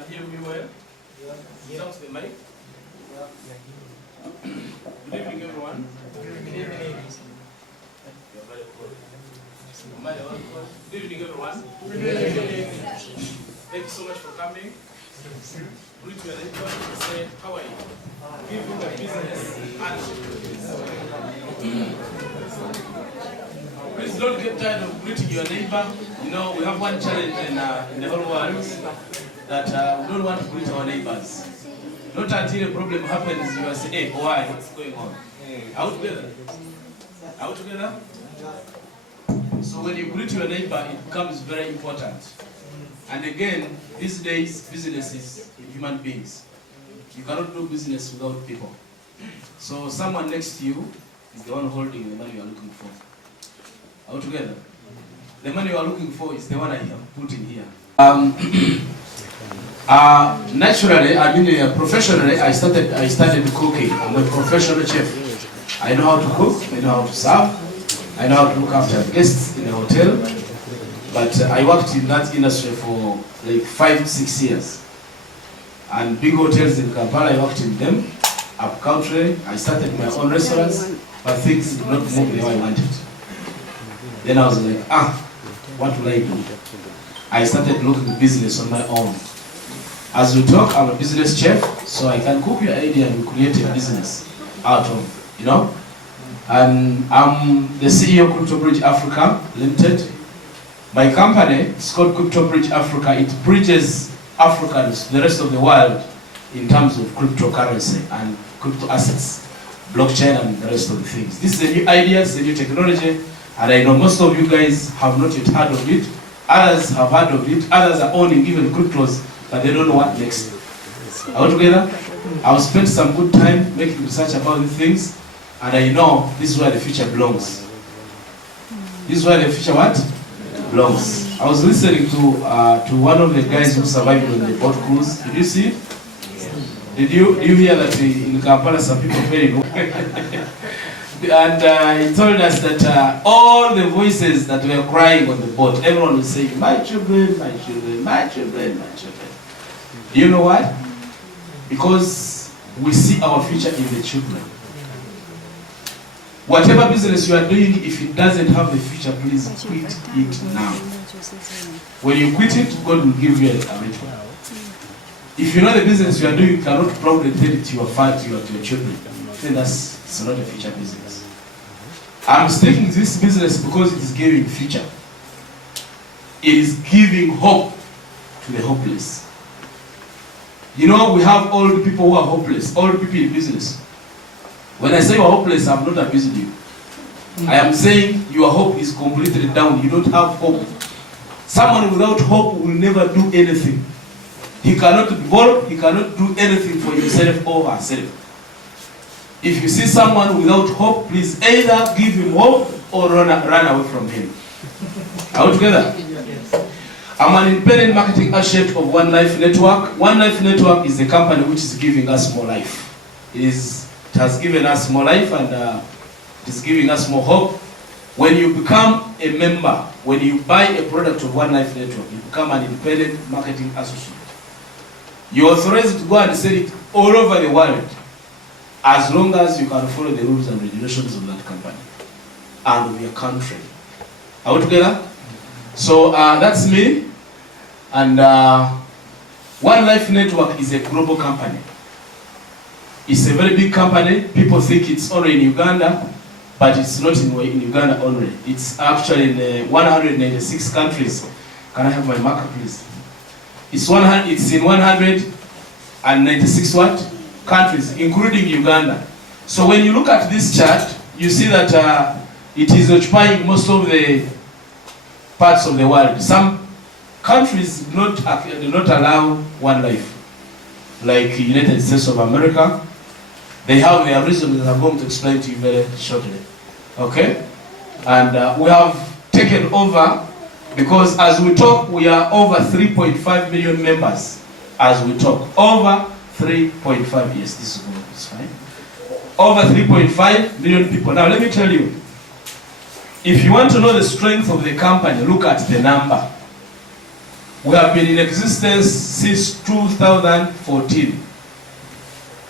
can hear me well? Sounds the mic? Good evening, everyone. Good evening. Good evening, everyone. Good evening. Thank you so much for coming. Greet your neighbor and say, how are you? Give him a business attitude. Please don't get tired of greeting your neighbor. You know, we have one challenge in the whole world that we don't want to greet our neighbors. Not until a problem happens, you will say, hey, why? What's going on? Are we together? Are we together? So when you greet your neighbor, it becomes very important. And again, these days, business is human beings. You cannot do business without people. So someone next to you is the one holding the money you are looking for. Are we together? The money you are looking for is the one I have put in here. Naturally, professionally, I started cooking. I'm a professional chef. I know how to cook, I know how to serve, I know how to look after guests in a hotel. But I worked in that industry for like 5-6 years. And big hotels in Kampala, I worked in them. Up country, I started my own restaurants, but things did not move the way I wanted. Then I was like, what will I do? I started looking at business on my own. As we talk, I'm a business chef, so I can copy your idea and create a business out of, you know. And I'm the CEO of Crypto Bridge Africa Limited. My company is called Crypto Bridge Africa. It bridges Africans to the rest of the world in terms of cryptocurrency and crypto assets, blockchain and the rest of the things. This is a new idea, it's a new technology, and I know most of you guys have not yet heard of it. Others have heard of it. Others are owning even cryptos, but they don't know what next. Are we together? I've spent some good time making research about these things, and I know this is where the future belongs. This is where the future what? Belongs. I was listening to one of the guys who survived on the boat cruise. Did you see it? Did you hear that in Kampala some people very good? And he told us that all the voices that were crying on the boat, everyone was saying, my children, my children, my children, my children. Do you know why? Because we see our future in the children. Whatever business you are doing, if it doesn't have the future, please quit it now. When you quit it, God will give you a ritual. If you know the business you are doing, you cannot proudly tell it to your family, to your children, then it's not a future business. I'm sticking to this business because it is giving future. It is giving hope to the hopeless. You know, we have old people who are hopeless, old people in business. When I say you are hopeless, I'm not abusing you. I am saying your hope is completely down. You don't have hope. Someone without hope will never do anything. He cannot develop, he cannot do anything for himself or herself. If you see someone without hope, please either give him hope or run away from him. Are we together? I'm an independent marketing associate of One Life Network. One Life Network is the company which is giving us more life. It has given us more life, and it is giving us more hope. When you become a member, when you buy a product of One Life Network, you become an independent marketing associate. You're authorized to go and sell it all over the world, as long as you can follow the rules and regulations of that company and of your country. Are we together? So that's me. And One Life Network is a global company. It's a very big company. People think it's only in Uganda, but it's not in Uganda only. It's actually in 196 countries. Can I have my marker, please? It's in 196 what? Countries, including Uganda. So when you look at this chart, you see that it is occupying most of the parts of the world. Some countries do not allow One Life, like United States of America. They have their reasons that I'm going to explain to you very shortly. Okay? And we have taken over, because as we talk, we are over 3.5 million members. As we talk, over 3.5, yes, this is good, it's fine. Over 3.5 million people. Now let me tell you, if you want to know the strength of the company, look at the number. We have been in existence since 2014.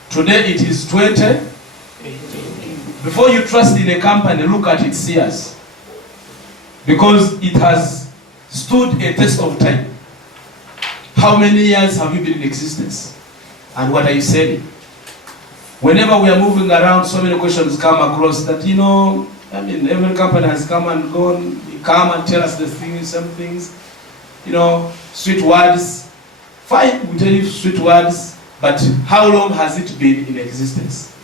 Today it is 20. Before you trust in a company, look at its years. Because it has stood a test of time. How many years have you been in existence? And what are you selling? Whenever we are moving around, so many questions come across that, every company has come and gone. You come and tell us the things, some things, sweet words. Fine, we tell you sweet words, but how long has it been in existence?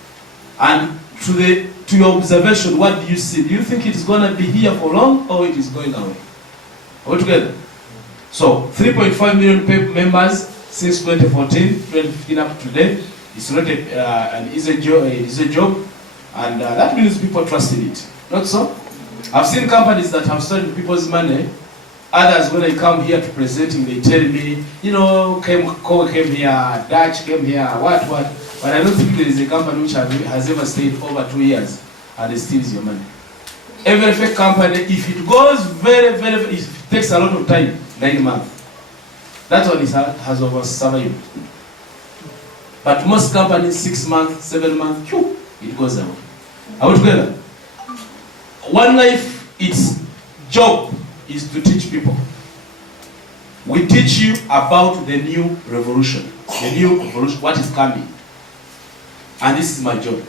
And to your observation, what do you see? Do you think it is going to be here for long, or it is going away? All together. So 3.5 million members since 2014, 2015 up to today. It's not an easy job, and that means people trust in it. Not so? I've seen companies that have stolen people's money. Others, when I come here to presenting, they tell me, came here, Dutch came here, what. But I don't think there is a company which has ever stayed over 2 years and it steals your money. Every fake company, if it goes very, it takes a lot of time, 9 months. That one has over survived. But most companies, 6 months, 7 months, it goes out. Are we together? One Life, its job is to teach people. We teach you about the new revolution. The new revolution, what is coming. And this is my job.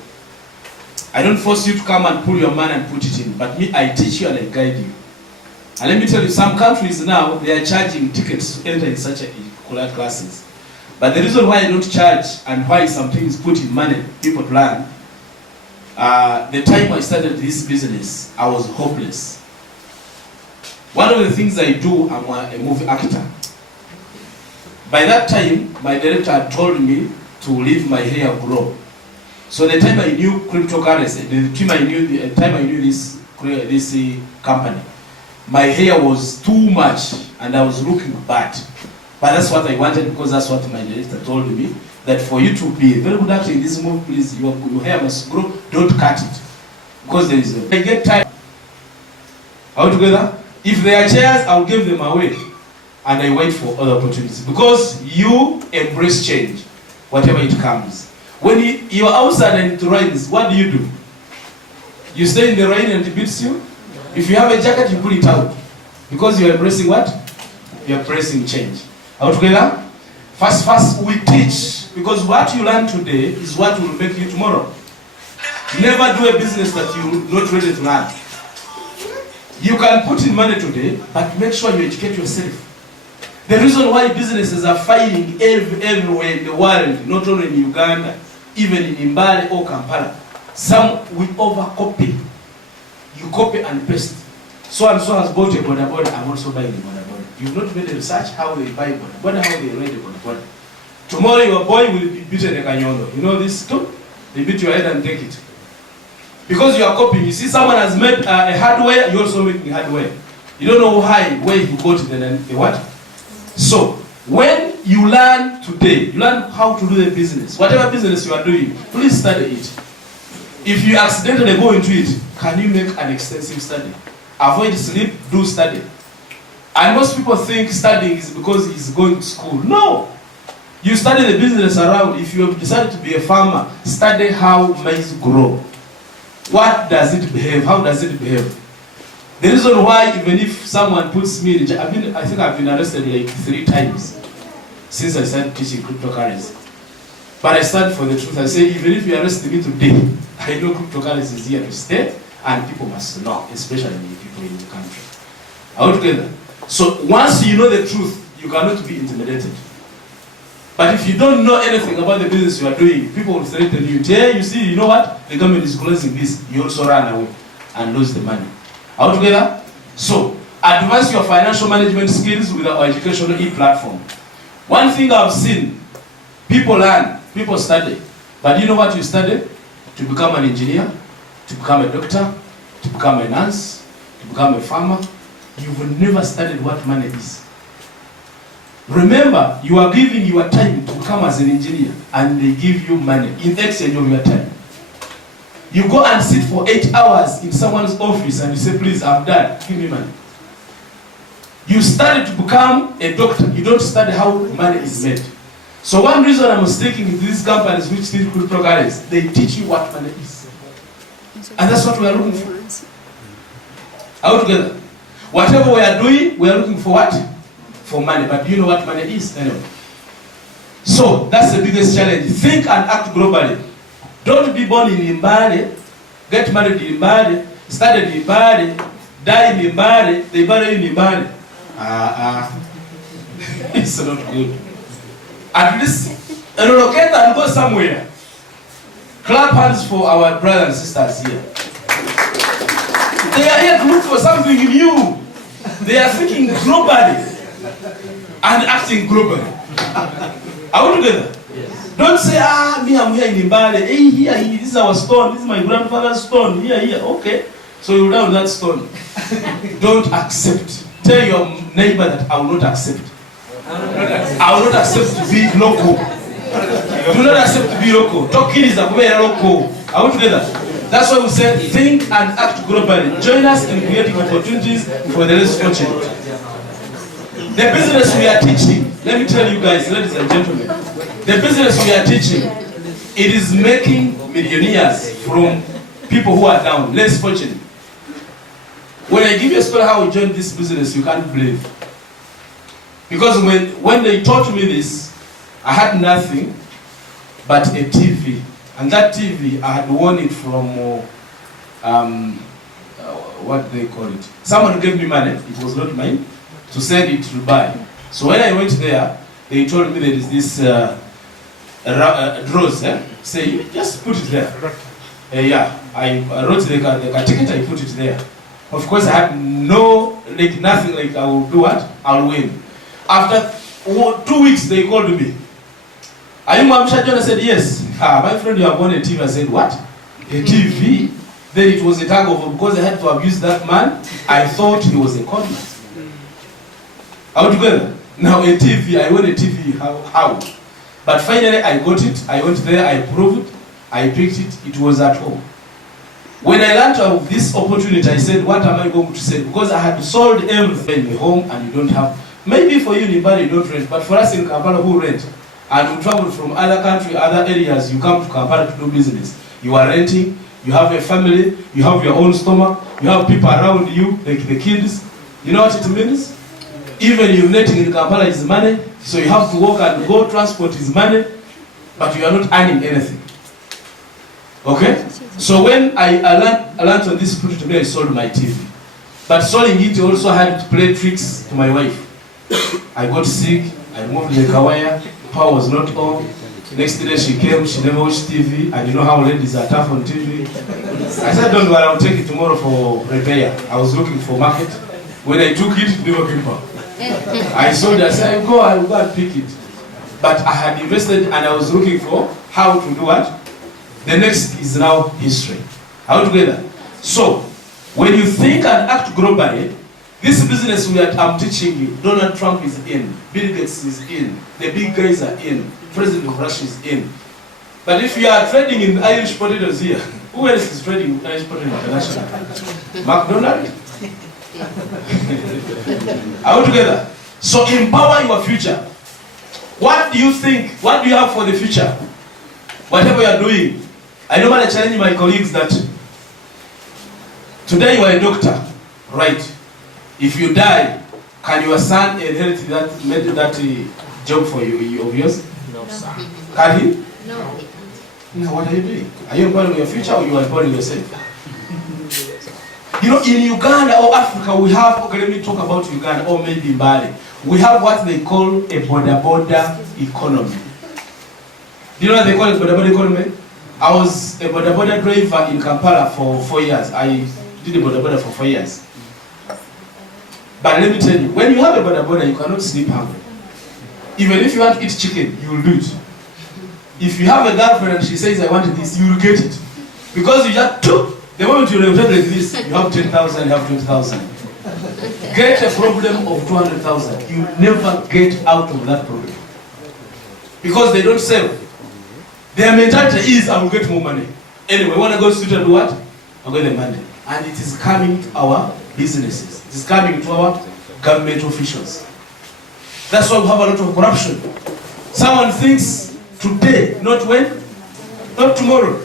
I don't force you to come and pull your money and put it in, but me, I teach you and I guide you. And let me tell you, some countries now, they are charging tickets to enter in such a classes. But the reason why I don't charge and why something is put in money, people plan, the time I started this business, I was hopeless. One of the things I do, I'm a movie actor. By that time, my director had told me to leave my hair grow. So the time I knew cryptocurrency, the time I knew this company, my hair was too much and I was looking bad. But that's what I wanted, because that's what my director told me, that for you to be a very good actor in this movie, please, your hair must grow, don't cut it. Because there is I get tired. Are we together? If there are chairs, I'll give them away. And I wait for other opportunities. Because you embrace change, whatever it comes. When you're outside and it rains, what do? You stay in the rain and it beats you? If you have a jacket, you pull it out. Because you're embracing what? You're embracing change. Are we together? First, we teach. Because what you learn today is what will make you tomorrow. Never do a business that you're not ready to learn. You can put in money today, but make sure you educate yourself. The reason why businesses are failing everywhere in the world, not only in Uganda, even in Mbale or Kampala, some we overcopy. You copy and paste. So and so has bought a boda, I'm also buying a boda. You've not made a research how they buy boda, how they ride a boda. Tomorrow your boy will be beaten a canyono. You know this too? They beat your head and take it. Because you are copying. You see someone has made a hardware, you also make the hardware. You don't know where you got it and the what? So, when you learn today, you learn how to do the business. Whatever business you are doing, please study it. If you accidentally go into it, can you make an extensive study? Avoid sleep, do study. And most people think studying is because he's going to school. No! You study the business around. If you have decided to be a farmer, study how maize grow. What does it behave? How does it behave? The reason why, even if someone puts me in jail, I think I've been arrested like 3 times since I started teaching cryptocurrency. But I stand for the truth. I say, even if you arrest me today, I know cryptocurrency is here to stay, and people must know, especially the people in the country. Are we together? So once you know the truth, you cannot be intimidated. But if you don't know anything about the business you are doing, people will threaten you. Yeah, you see, you know what? The government is closing this. You also run away and lose the money. Are we together? So, advance your financial management skills with our educational e-platform. One thing I've seen, people learn, people study. But you know what you study? To become an engineer, to become a doctor, to become a nurse, to become a farmer. You've never studied what money is. Remember, you are giving your time to come as an engineer, and they give you money in exchange of your time. You go and sit for 8 hours in someone's office and you say, please, I'm done, give me money. You study to become a doctor. You don't study how money is made. So one reason I'm sticking with these companies which teach cryptocurrencies, they teach you what money is. And that's what we are looking for. All together. Whatever we are doing, we are looking for what? For money. But do you know what money is? Anyway. So that's the biggest challenge. Think and act globally. Don't be born in Mbale, get married in Mbale, studied in Mbale, die in Mbale, they bury you in Mbale. It's not good. At least relocate and go somewhere. Clap hands for our brothers and sisters here. They are here to look for something new. They are thinking globally and acting globally. Are we together? Yes. Don't say, me, I'm here in Mbale. Hey, here, this is our stone. This is my grandfather's stone. Here. Okay. So you down that stone. Don't accept. Tell your neighbor that I will not accept. I will not accept to be local. Do not accept to be local. Talking is a very local. Are we together? That's why we say think and act globally. Join us in creating opportunities for the less fortunate. The business we are teaching, let me tell you guys, ladies and gentlemen, the business we are teaching, it is making millionaires from people who are down, less fortunate. When I give you a story how we joined this business, you can't believe. Because when they taught me this, I had nothing but a TV. And that TV, I had won it from, what they call it. Someone gave me money, it was not mine, to send it to Dubai. So when I went there, they told me there is this drawers, say, just put it there. Yeah, I wrote the ticket, I put it there. Of course, I had nothing like I will do what? I'll win. After 2 weeks, they called me. Are you Mwambusya John? I said, yes. My friend, you have won a TV. I said, what? A TV? Then it was a tag of, because I had to abuse that man, I thought he was a con man. Are we together? Now a TV, I won a TV, how? But finally I got it, I went there, I proved it, I picked it, it was at home. When I learned of this opportunity, I said, what am I going to say? Because I had sold everything in the home and you don't have, maybe for you in Mbale you don't rent, but for us in Kampala who rent, and we travel from other country, other areas, you come to Kampala to do business. You are renting, you have a family, you have your own stomach, you have people around you, like the kids. You know what it means? Even urinating in Kampala is money, so you have to walk and go, transport is money, but you are not earning anything. Okay? So when I learned on this project, I sold my TV. But selling it also had to play tricks to my wife. I got sick, I moved the Kawaya, power was not on. Next day she came, she never watched TV, and you know how ladies are tough on TV. I said, don't worry, I'll take it tomorrow for repair. I was looking for market. When I took it, never came back. I sold it, I said, I will go and pick it. But I had invested and I was looking for how to do what? The next is now history. Are we together? So, when you think and act globally, this business I'm teaching you, Donald Trump is in, Bill Gates is in, the big guys are in, President of Russia is in. But if you are trading in Irish potatoes here, who else is trading in Irish potatoes international? McDonald's? Are we together? So empower your future. What do you think? What do you have for the future? Whatever you are doing. I normally challenge my colleagues that today you are a doctor, right? If you die, can your son inherit that job for you of yours? No, sir. Can he? No. Now what are you doing? Are you empowering your future or you are empowering yourself? You know, in Uganda or Africa, we have, okay, let me talk about Uganda or maybe Mbale. We have what they call a boda economy. Do you know what they call a boda economy? I was a boda driver in Kampala for 4 years. I did a boda for 4 years. But let me tell you, when you have a boda, you cannot sleep hungry. Even if you want to eat chicken, you will do it. If you have a girlfriend and she says, I want this, you will get it. Because you just took. The moment you represent like this, you have 10,000, you have 20,000. Get a problem of 200,000. You never get out of that problem. Because they don't sell. Their mentality is, I will get more money. Anyway, when I go to do what? I get the money. And it is coming to our businesses. It is coming to our government officials. That's why we have a lot of corruption. Someone thinks today, not when, not tomorrow.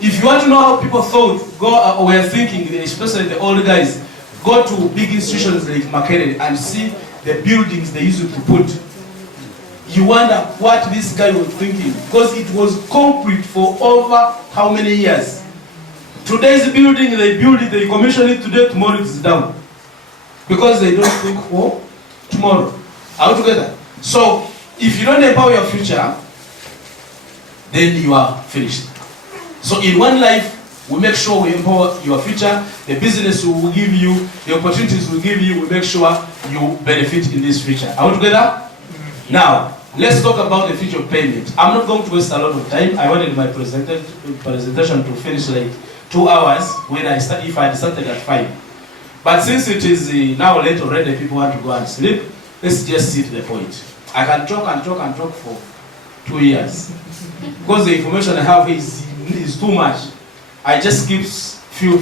If you want to know how people thought, or were thinking, especially the old guys, go to big institutions like Makerere and see the buildings they used to put. You wonder what this guy was thinking, because it was concrete for over how many years? Today's building, they build it, they commission it today, tomorrow it is down. Because they don't think for tomorrow. Are we together? So, if you don't empower your future, then you are finished. So in one life, we make sure we empower your future. The business will give you, the opportunities will give you, we make sure you benefit in this future. Are we together? Now, let's talk about the future of payment. I'm not going to waste a lot of time. I wanted my presentation to finish like 2 hours when I start, if I had started at 5. But since it is now late already, people want to go and sleep, let's just see to the point. I can talk and talk and talk for 2 years. Because the information I have is too much. I just keep few,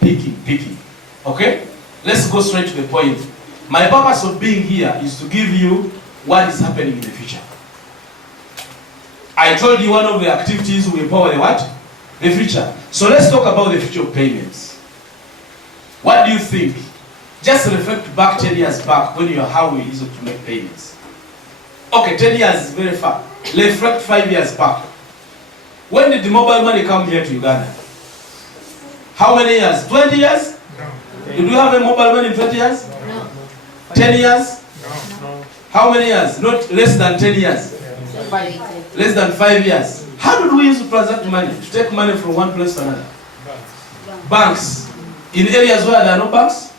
picking. Okay? Let's go straight to the point. My purpose of being here is to give you what is happening in the future. I told you one of the activities will empower the what? The future. So let's talk about the future of payments. What do you think? Just reflect back 10 years back when you are how we used to make payments. Okay, 10 years is very far. Reflect 5 years back. When did the mobile money come here to Uganda? How many years? 20 years? No. Did we have a mobile money in 20 years? No. 10 years? No. How many years? Not less than 10 years. Less than 5 years. How did we use to transact money? To take money from one place to another? Banks. In areas where there are no banks?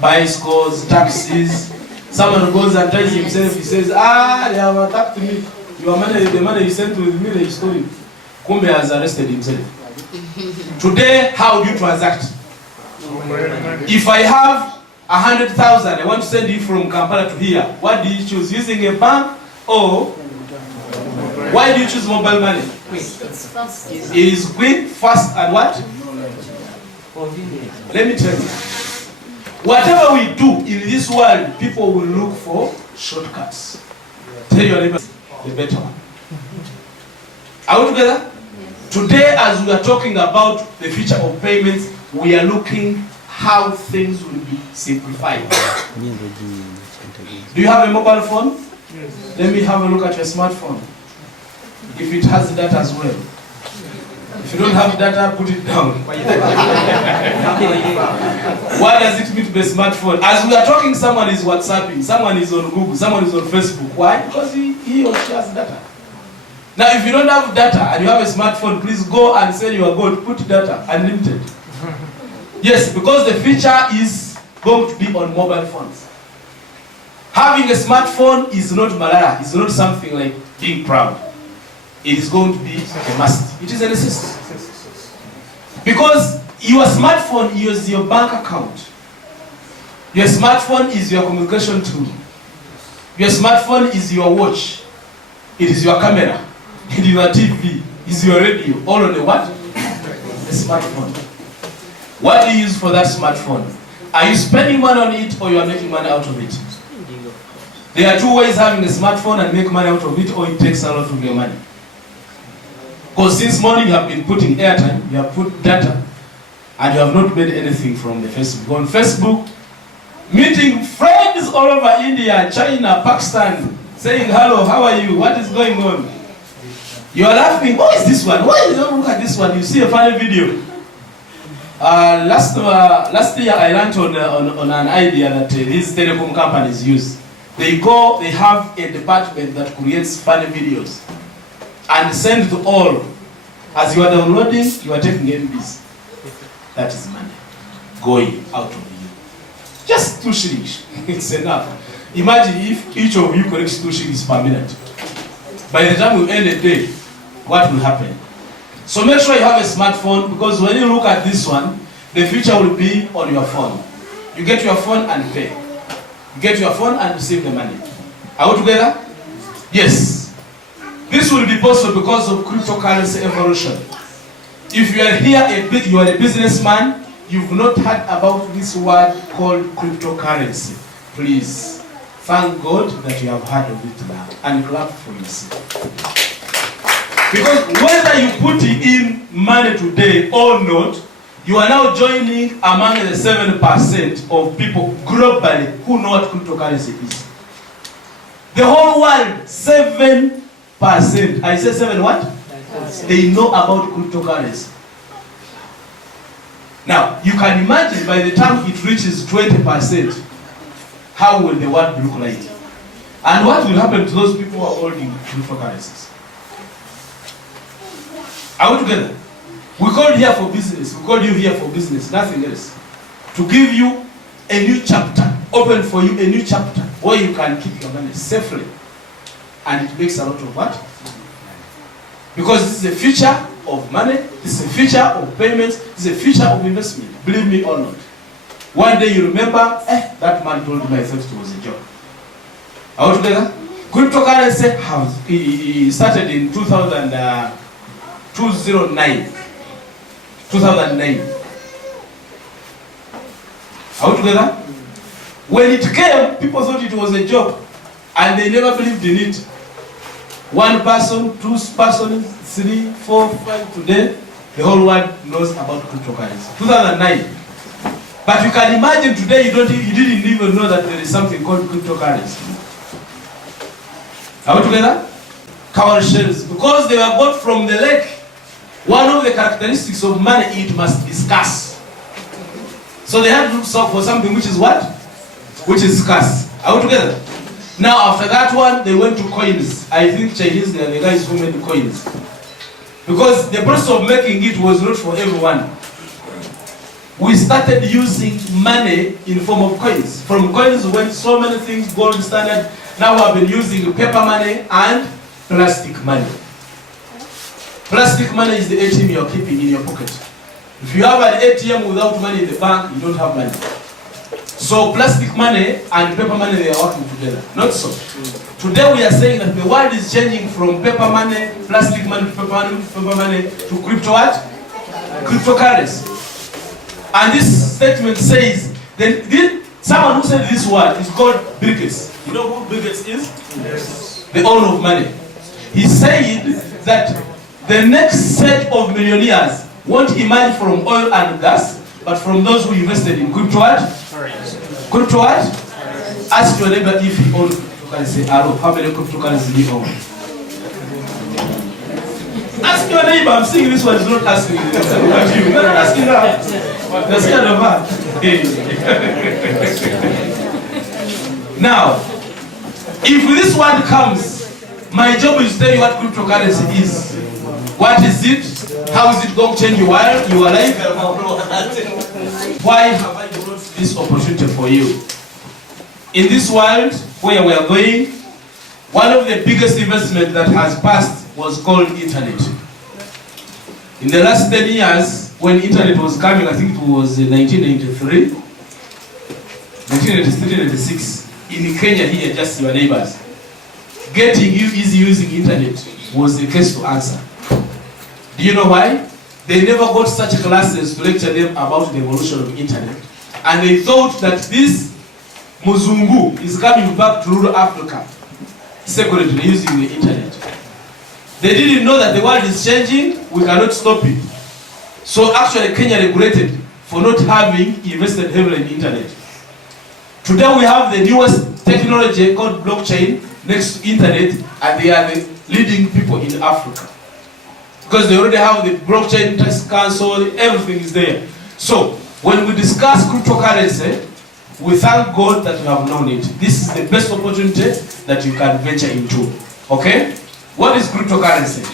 Bicycles, taxis. Someone goes and tells himself, he says, they have attacked me. Your money, the money you sent with me, they stole it. Kumbe has arrested himself. Today, how do you transact? If I have 100,000, I want to send you from Kampala to here. What do you choose? Using a bank or why do you choose mobile money? It is quick, fast, and what? Let me tell you. Whatever we do in this world, people will look for shortcuts. Tell your neighbor the better one. Are we together? Yes. Today, as we are talking about the future of payments, we are looking how things will be simplified. Do you have a mobile phone? Yes. Let me have a look at your smartphone. If it has data as well. If you don't have data, put it down. What does it mean to be a smartphone? As we are talking, someone is WhatsApping, someone is on Google, someone is on Facebook. Why? Because he or she has data. Now, if you don't have data and you have a smartphone, please go and say you are going to put data unlimited. Yes, because the future is going to be on mobile phones. Having a smartphone is not malaya. It's not something like being proud. It is going to be a must. It is a necessity. Because your smartphone is your bank account. Your smartphone is your communication tool. Your smartphone is your watch. It is your camera. It is your TV. It is your radio. All on the what? The smartphone. What do you use for that smartphone? Are you spending money on it or you are making money out of it? There are two ways having a smartphone and make money out of it, or it takes a lot of your money. Because since morning you have been putting airtime, you have put data, and you have not made anything from the Facebook. On Facebook, meeting friends all over India, China, Pakistan, saying hello, how are you, what is going on? You are laughing, what is this one? Why you don't look at this one? You see a funny video. Last year I learned on an idea that these telecom companies use. They have a department that creates funny videos and send to all. As you are downloading, you are taking MBs. That is money going out of you. Just 2 shillings. It's enough. Imagine if each of you collects 2 shillings per minute. By the time we end the day, what will happen? So make sure you have a smartphone, because when you look at this one, the future will be on your phone. You get your phone and pay. You get your phone and receive the money. Are we together? Yes. This will be possible because of cryptocurrency evolution. If you are here, you are a businessman, you've not heard about this word called cryptocurrency, please thank God that you have heard of it now and clap for yourself. Because whether you put in money today or not, you are now joining among the 7% of people globally who know what cryptocurrency is. The whole world, 7%. I say 7 what? They know about cryptocurrency. Now, you can imagine by the time it reaches 20%, how will the world look like? And what will happen to those people who are holding cryptocurrencies? Are we together? We called here for business. We called you here for business, nothing else. To give you a new chapter, open for you a new chapter where you can keep your money safely. And it makes a lot of what? Because this is the future of money, this is the future of payments, this is the future of investment. Believe me or not. One day you remember, that man told me I thought it was a joke. Are we together? Cryptocurrency started in 2009. 2009. Are we together? When it came, people thought it was a joke. And they never believed in it. 1 person, 2 persons, 3, 4, 5. Today, the whole world knows about cryptocurrency. 2009. But you can imagine today you didn't even know that there is something called cryptocurrency. Are we together? Cow shells. Because they were bought from the lake. One of the characteristics of money, it must be scarce. So they had to look for something which is what? Which is scarce. Are we together? Now after that one, they went to coins. I think Chinese, they are the guys who made the coins. Because the process of making it was not for everyone. We started using money in the form of coins. From coins went so many things, gold standard. Now we have been using paper money and plastic money. Plastic money is the ATM you're keeping in your pocket. If you have an ATM without money in the bank, you don't have money. So plastic money and paper money, they are working together. Not so. Today we are saying that the world is changing from paper money, plastic money, paper money to crypto what? Cryptocurrency. And this statement says that someone who said this word is called Bill Gates. You know who Bill Gates is? Yes. The owner of money. He said that the next set of millionaires won't emerge from oil and gas, but from those who invested in crypto what? Crypto what? Ask your neighbor if he owns cryptocurrency. How many cryptocurrency do you own? Ask your neighbor. I'm saying this one is not asking you. You're not asking her. That's kind of hard. Now, if this one comes, my job is to tell you what cryptocurrency is. What is it? How is it going to change your life? Why have I brought this opportunity for you? In this world where we are going, one of the biggest investments that has passed was called internet. In the last 10 years, when internet was coming, I think it was 1993, 1996, in Kenya here, just your neighbors, getting you easy using internet was the case to answer. Do you know why? They never got such classes to lecture them about the evolution of internet. And they thought that this Muzungu is coming back to rural Africa, secretly using the internet. They didn't know that the world is changing, we cannot stop it. So actually Kenya regretted for not having invested heavily in internet. Today we have the newest technology called blockchain next to internet, and they are the leading people in Africa. Because they already have the blockchain test council, everything is there. So when we discuss cryptocurrency, we thank God that we have known it. This is the best opportunity that you can venture into. Okay? What is cryptocurrency?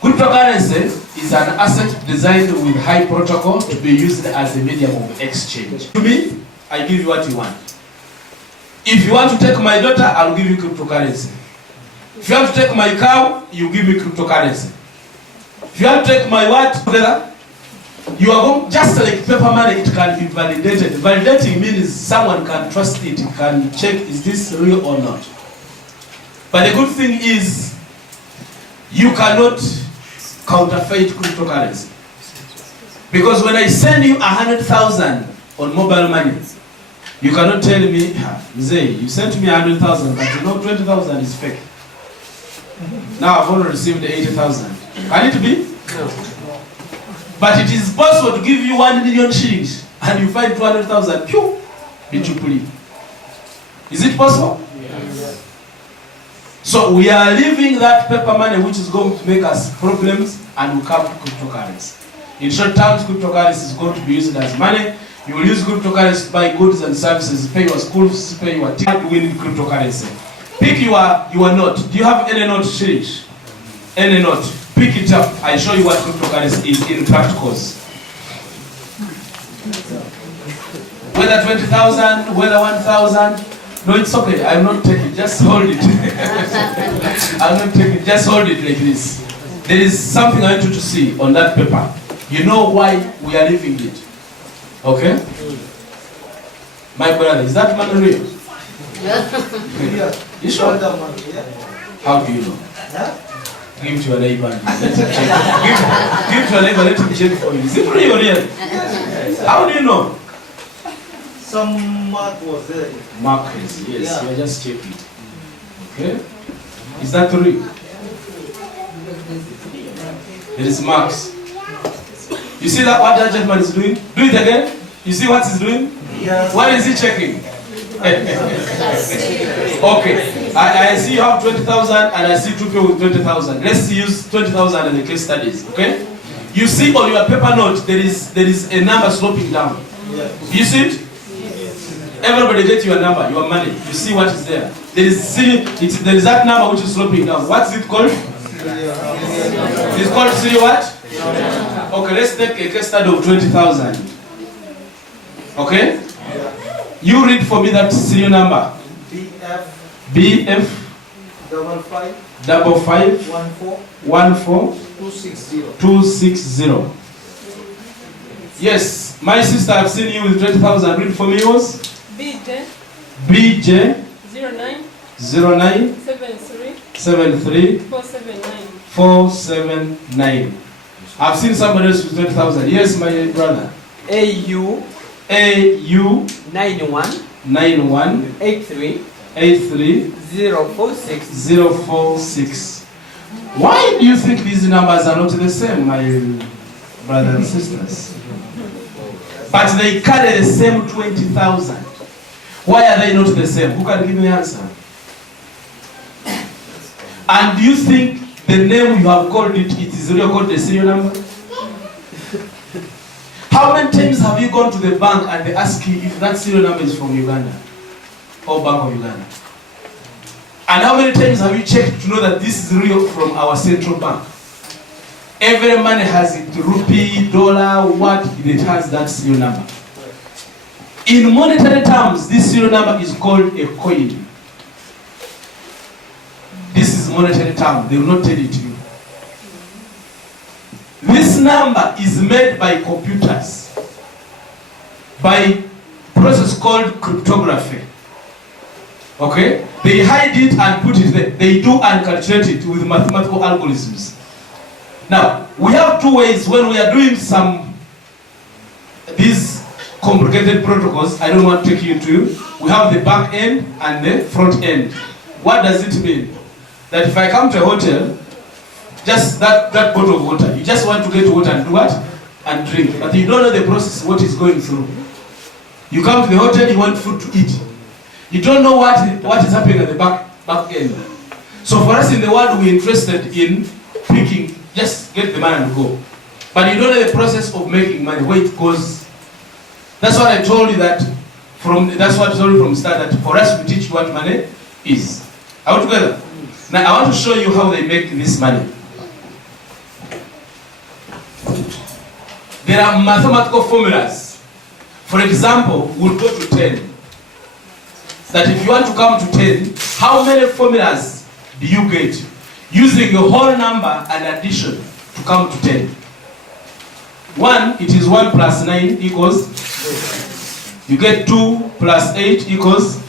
Cryptocurrency is an asset designed with high protocol to be used as a medium of exchange. To me, I give you what you want. If you want to take my daughter, I'll give you cryptocurrency. If you want to take my cow, you give me cryptocurrency. If you want to take my what together, you are going, just like paper money, it can be validated. Validating means someone can trust it, can check is this real or not. But the good thing is, you cannot counterfeit cryptocurrency. Because when I send you 100,000 on mobile money, you cannot tell me, Mzee, you sent me 100,000, but you know 20,000 is fake. Now I've only received 80,000. Can it be? No. But it is possible to give you 1 million shillings and you find 200,000. Pew! Is it possible? Yes. So we are leaving that paper money which is going to make us problems, and we come to cryptocurrency. In short terms, cryptocurrency is going to be used as money. You will use cryptocurrency to buy goods and services, pay your school fees, pay your ticket, win cryptocurrency. Pick your note. Do you have any note, Shirish? Any note? Pick it up. I show you what cryptocurrency is in practicals. Whether 20,000, whether 1,000. No, it's okay. I'm not taking. Just hold it. I'm not taking. Just hold it like this. There is something I want you to see on that paper. You know why we are leaving it. Okay? My brother, is that money real? Yeah. You sure? How do you know? Give to your neighbor. Let him check. Give to your neighbor. Let him check for you. Is it real or real? How do you know? Some mark was there. Mark is, yes. Yeah. You just check it. Okay? Is that real? It is marks. You see that what that gentleman is doing? Do it again. You see what he's doing? Yes. What is he checking? Okay. I see you have 20,000 and I see two people with 20,000. Let's use 20,000 in the case studies. Okay? You see on your paper note there is a number sloping down. Yes. You see it? Everybody get your number, your money. You see what is there. There is that number which is sloping down. What's it called? It's called see what? Okay, let's take a case study of 20,000. Okay? You read for me that serial number. BF 55 14 260. Yes, my sister, I've seen you with 20,000. Read for me yours. BJ 09 73 479. I've seen somebody else with 20,000. Yes, my brother. AU 91 83 046. Why do you think these numbers are not the same, my brothers and sisters? But they carry the same 20,000. Why are they not the same? Who can give me the answer? And do you think the name you have called it is really called the serial number? How many times have you gone to the bank and they ask you if that serial number is from Uganda or Bank of Uganda? And how many times have you checked to know that this is real from our central bank? Every money has it, rupee, dollar, what, it has that serial number. In monetary terms, this serial number is called a coin. This is monetary term. They will not tell it to you. This number is made by computers by a process called cryptography. Okay? They hide it and put it there. They do and calculate it with mathematical algorithms. Now, we have two ways when we are doing these complicated protocols. I don't want to take you to. We have the back end and the front end. What does it mean? That if I come to a hotel, just that bottle of water, you just want to get water and do what? And drink. But you don't know the process, what is going through. You come to the hotel, you want food to eat. You don't know what is happening at the back end. So for us in the world, we're interested in picking, just get the money and go. But you don't know the process of making money, where it goes. That's what I told you that's what I told you from the start, that for us to teach what money is. Are we together? Now I want to show you how they make this money. There are mathematical formulas. For example, we'll go to 10. That if you want to come to 10, how many formulas do you get? Using a whole number and addition to come to 10. 1, it is 1 plus 9 equals. You get 2 plus 8 equals.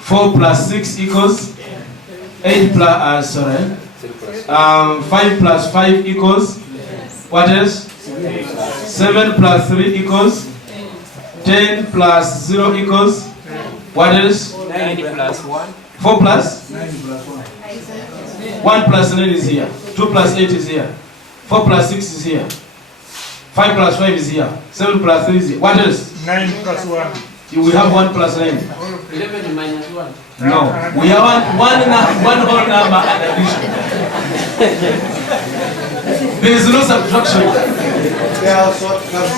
4 plus 6 equals. 5 plus 5 equals. What else? 6 7 plus 3 equals 10 plus 0 equals what else? 9 plus 1. 4 plus 9 plus 1. 1 plus 9 is here. 2 plus 8 is here. 4 plus 6 is here. 5 plus 5 is here. 7 plus 3 is here. What else? 9 plus 1. We have 1 plus 9. 11 minus 1. No. We have one whole number and addition. There is no subtraction. They are shortcuts.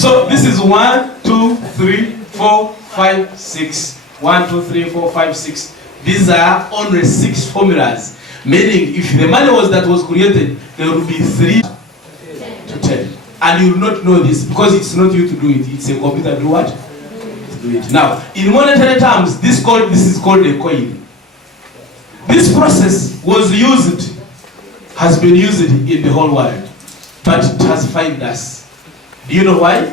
So this is 1, 2, 3, 4, 5, 6. 1, 2, 3, 4, 5, 6. These are only 6 formulas. Meaning, if the money that was created, there will be 3 to 10. And you will not know this because it's not you to do it. It's a computer to do what? To do it. Now, in monetary terms, this is called a coin. This process has been used in the whole world, but it has failed us. Do you know why?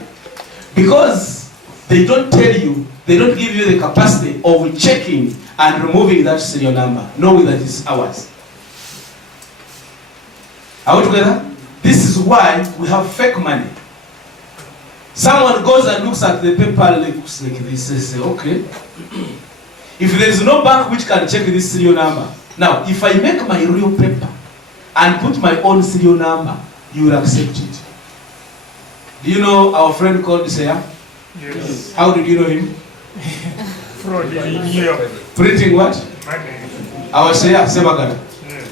Because they don't tell you, they don't give you the capacity of checking and removing that serial number, knowing that it's ours. Are we together? This is why we have fake money. Someone goes and looks at the paper, looks like this, and says, okay, if there is no bank which can check this serial number, now if I make my real paper and put my own serial number, you will accept it. Do you know our friend called Isaiah? Yes. How did you know him? Fraud in New York. Printing what? Money. Our Isaiah Sebagana. Yes.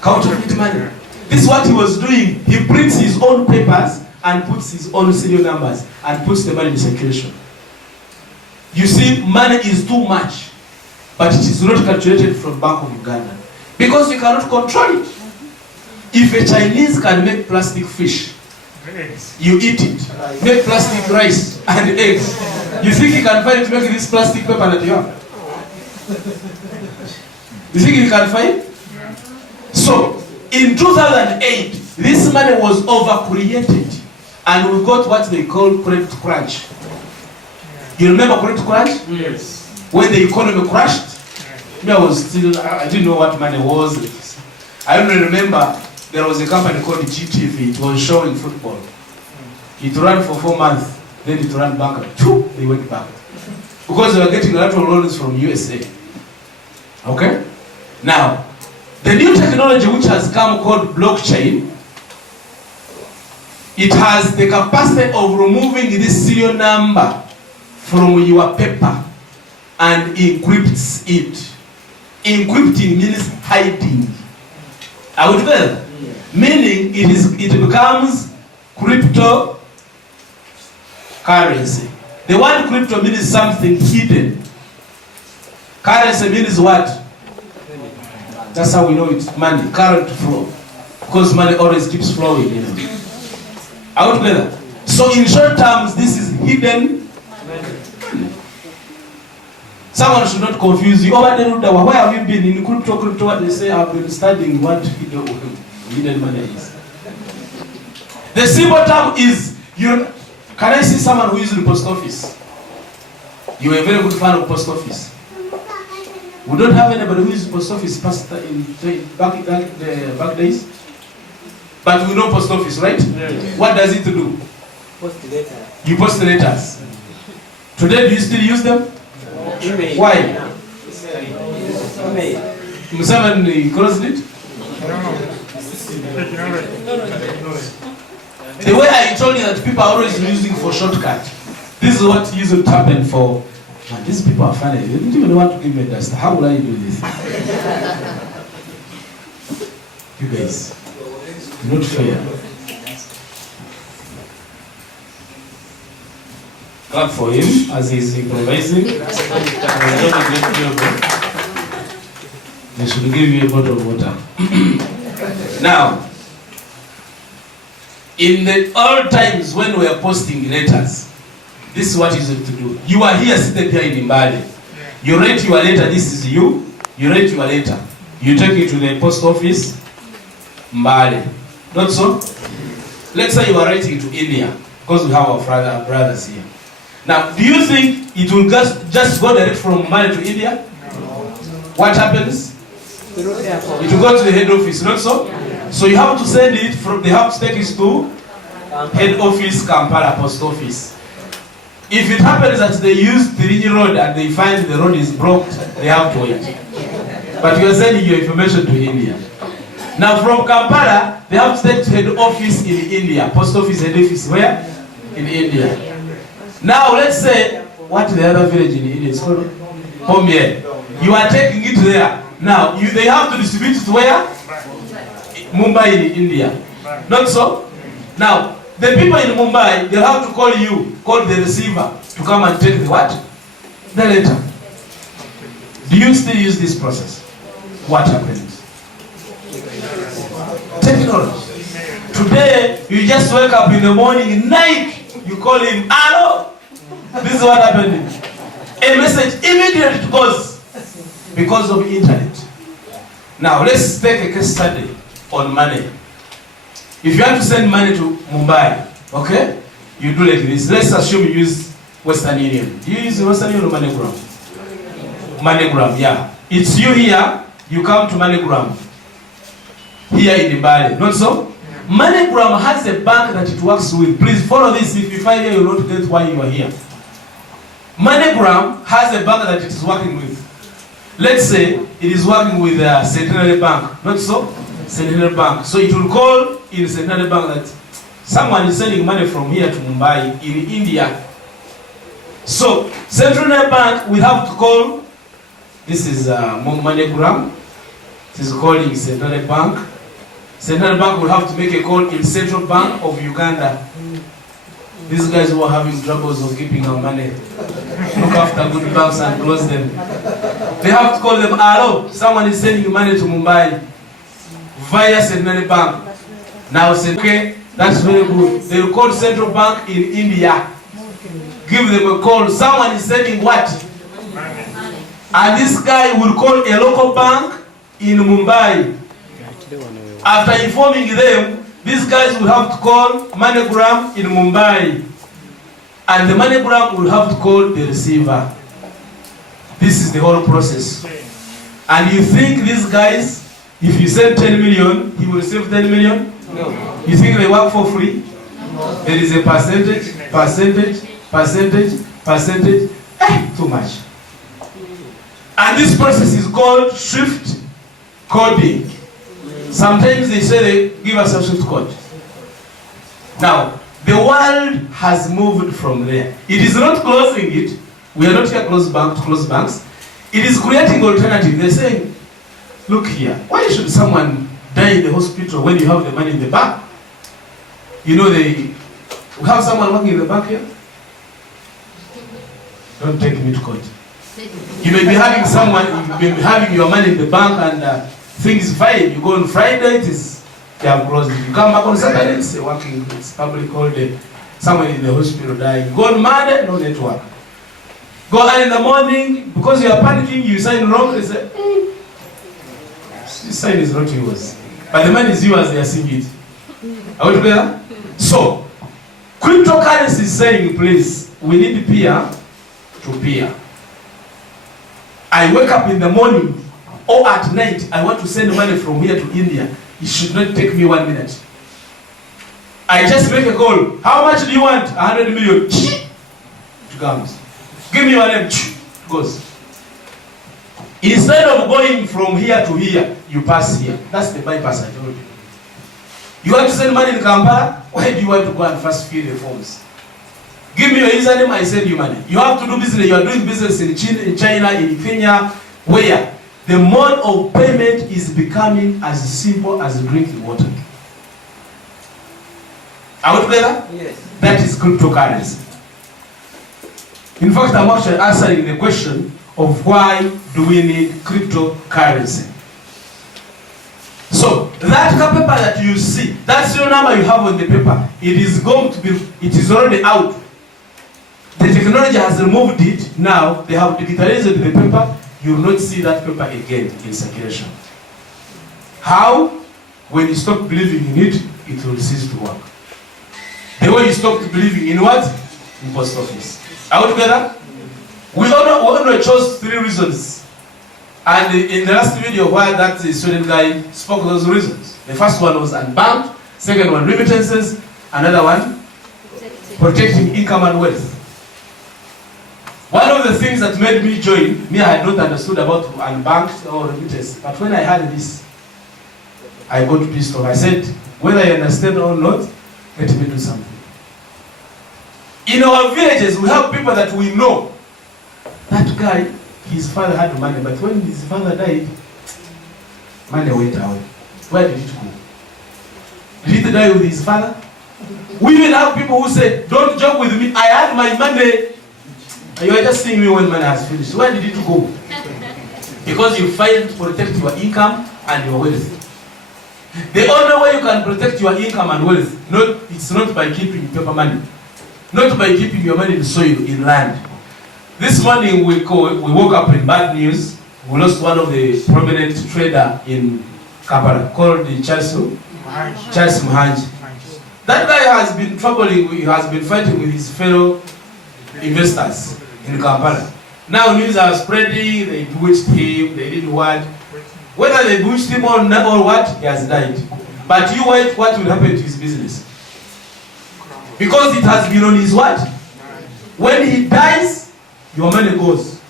Counterfeit money. This is what he was doing. He prints his own papers and puts his own serial numbers and puts the money in circulation. You see, money is too much, but it is not calculated from Bank of Uganda because you cannot control it. If a Chinese can make plastic fish, Eggs. you eat it. Make plastic rice and eggs. You think he can find to make this plastic paper that you have? You think he can find? So, in 2008, this money was over-created and we got what they call credit crunch. You remember credit crunch? Yes. When the economy crashed, I didn't know what money was. I only remember there was a company called GTV. It was showing football. It ran for 4 months, then it ran bankrupt. They went back. Because they were getting a lot of loans from USA. Okay? Now, the new technology which has come called blockchain, it has the capacity of removing this serial number from your paper and encrypts it. Encrypting means hiding. Are we together? Meaning it becomes cryptocurrency. The word crypto means something hidden. Currency means what? That's how we know it's money, current flow. Because money always keeps flowing, you know. Are we together? So in short terms, this is hidden money. Someone should not confuse you. Where have you been in crypto? What they say, I've been studying what hidden money is. The simple term is, can I see someone who is in the post office? You are a very good fan of post office. We don't have anybody who is post office past in back days. But we know post office, right? Yes. What does it do? Post letter. You post letters. Today, do you still use them? Email. Why? Email. Museveni closed it? The way I told you that people are always using for shortcut. This is what used to happen for. Man, these people are funny. They didn't even want to give me dust. How will I do this? You guys, not fair. Clap for him as he's improvising. They should give you a bottle of water. Now, in the old times when we were posting letters, this is what you used to do. You are here seated here in Mbale. You write your letter, this is you. You write your letter. You take it to the post office, Mbale. Not so? Let's say you are writing to India, because we have our brothers here. Now, do you think it will just go direct from Mbale to India? No. What happens? It will go to the head office, not so? So you have to send it from, they have to take it to head office, Kampala post office. If it happens that they use Tirinyi road and they find the road is blocked, they have to wait. But you are sending your information to India. Now from Kampala, they have to take to head office in India. Post office, head office, where? In India. Now let's say, what the other village in India is called? Mbale. You are taking it there. Now, they have to distribute it where? Mumbai in India. Not so? Now, the people in Mumbai, they have to call you, call the receiver to come and take the what? The letter. Do you still use this process? What happens? Technology. Today, you just wake up in the morning, night, you call him, hello. This is what happened. A message immediately goes because of internet. Now, let's take a case study on money. If you have to send money to Mumbai, okay, you do like this. Let's assume you use Western Union. Do you use Western Union or MoneyGram? MoneyGram, yeah. It's you here, you come to MoneyGram. Here in Mbale, not so? MoneyGram has a bank that it works with. Please follow this. If you find here, you will not get why you are here. MoneyGram has a bank that it is working with. Let's say it is working with Centenary Bank, not so? Centenary Bank. So it will call in Centenary Bank that someone is sending money from here to Mumbai in India. So Centenary Bank will have to call. This is MoneyGram. This is calling Centenary Bank. Central Bank will have to make a call in Central Bank of Uganda. These guys who are having troubles of keeping our money, look after good banks and close them. They have to call them, hello, someone is sending money to Mumbai via Central Bank. Now say, okay, that's very good. They will call Central Bank in India. Give them a call. Someone is sending what? And this guy will call a local bank in Mumbai. After informing them, these guys will have to call MoneyGram in Mumbai. And the MoneyGram will have to call the receiver. This is the whole process. And you think these guys, if you send 10 million, he will receive 10 million? No. You think they work for free? No. There is a percentage. Too much. And this process is called Swift coding. Sometimes they say they give us a Swift code. Now, the world has moved from there. It is not closing it. We are not here to close banks. It is creating alternative. They're saying, look here, why should someone die in the hospital when you have the money in the bank? You know, we have someone working in the bank here. Don't take me to court. You may be having your money in the bank and things fine. You go on Friday, they have closed. You come back on Saturday, it's working. It's public holiday. Someone in the hospital dying. You go on Monday, no network. Go early in the morning, because you are panicking, you sign wrong. They say, this sign is not yours. But the money is yours, they are seeing it. Are we together? So, cryptocurrency is saying, please, we need peer to peer. I wake up in the morning or at night, I want to send money from here to India. It should not take me 1 minute. I just make a call. How much do you want? 100 million. It comes. Give me your name. It goes. Instead of going from here to here, you pass here. That's the bypass I told you. You want to send money in Kampala? Why do you want to go and first fill the forms? Give me your username, I send you money. You have to do business. You are doing business in China, in Kenya, where the mode of payment is becoming as simple as drinking water. Are we together? Yes. That is cryptocurrency. In fact, I'm actually answering the question of why do we need cryptocurrency. So, that paper that you see, that's your number you have on the paper. It is already out. The technology has removed it. Now, they have digitalized the paper. You will not see that paper again in circulation. How? When you stop believing in it, it will cease to work. The way you stop believing in what? In post office. Are we together? We only chose 3 reasons. And in the last video where that student guy spoke those reasons. The first one was unbanked, second one remittances, another one protecting income and wealth. One of the things that made me join, I had not understood about unbanked or remittances, but when I heard this, I got pissed off. I said, whether I understand or not, let me do something. In our villages, we have people that we know. That guy, his father had money, but when his father died, money went away. Where did it go? Did he die with his father? We even have people who say, don't joke with me, I had my money. And you are just seeing me when money has finished. Where did it go? Because you failed to protect your income and your wealth. The only way you can protect your income and wealth, it's not by keeping paper money. Not by keeping your money in soil, in land. This morning we woke up in bad news. We lost one of the prominent trader in Kampala called the Charles Muhanji. That guy has been fighting with his fellow investors in Kampala. Now news are spreading, they bewitched him, they did what? Whether they bewitched him or what, he has died. But you wait, what will happen to his business? Because it has been on his what? When he dies, your money goes.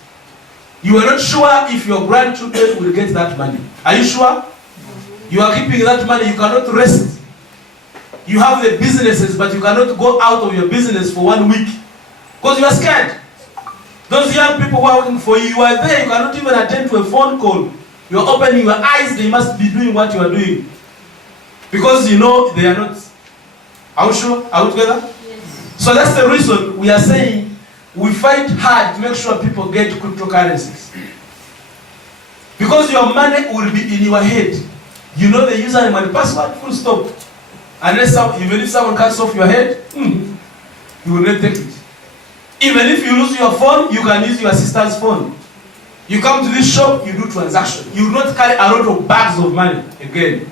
You are not sure if your grandchildren will get that money. Are you sure? You are keeping that money, you cannot rest. You have the businesses, but you cannot go out of your business for 1 week. Because you are scared. Those young people who are working for you, you are there, you cannot even attend to a phone call. You are opening your eyes, they must be doing what you are doing. Because you know they are not. Are we sure? Are we together? Yes. So that's the reason we are saying we fight hard to make sure people get cryptocurrencies. Because your money will be in your head. You know the username and password, full stop. Unless even if someone cuts off your head, you will not take it. Even if you lose your phone, you can use your sister's phone. You come to this shop, you do transaction. You will not carry a lot of bags of money again.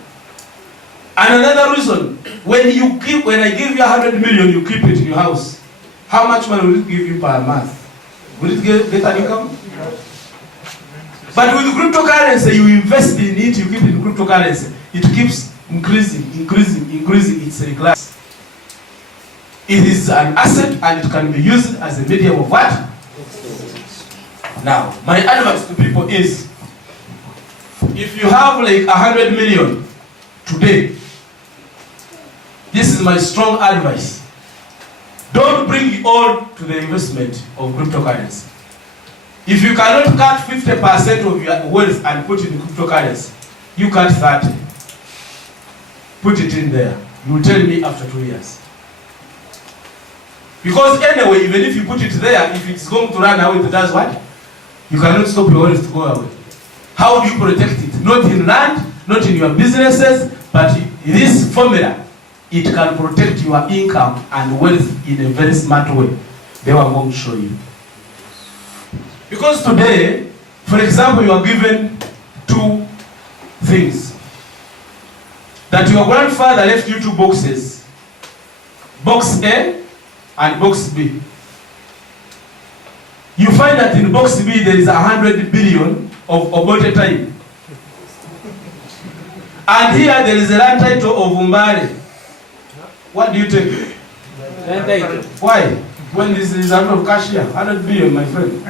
And another reason, when I give you 100 million, you keep it in your house. How much money will it give you per month? Will it get an income? But with cryptocurrency, you invest in it, you keep it in cryptocurrency. It keeps increasing. It's a class. It is an asset and it can be used as a medium of what? Now, my advice to people is, if you have like 100 million today, this is my strong advice. Don't bring it all to the investment of cryptocurrency. If you cannot cut 50% of your wealth and put it in cryptocurrency, you cut 30. Put it in there. You will tell me after 2 years. Because anyway, even if you put it there, if it's going to run away, it does what? You cannot stop your wealth to go away. How do you protect it? Not in land, not in your businesses, but this formula, it can protect your income and wealth in a very smart way. They were going to show you. Because today, for example, you are given 2 things. That your grandfather left you 2 boxes. Box A and box B. You find that in box B there is 100 billion of Obote time. And here there is a land title of Mbale. What do you take? Land title. Why? When this is out of cash here, 100 billion, my friend.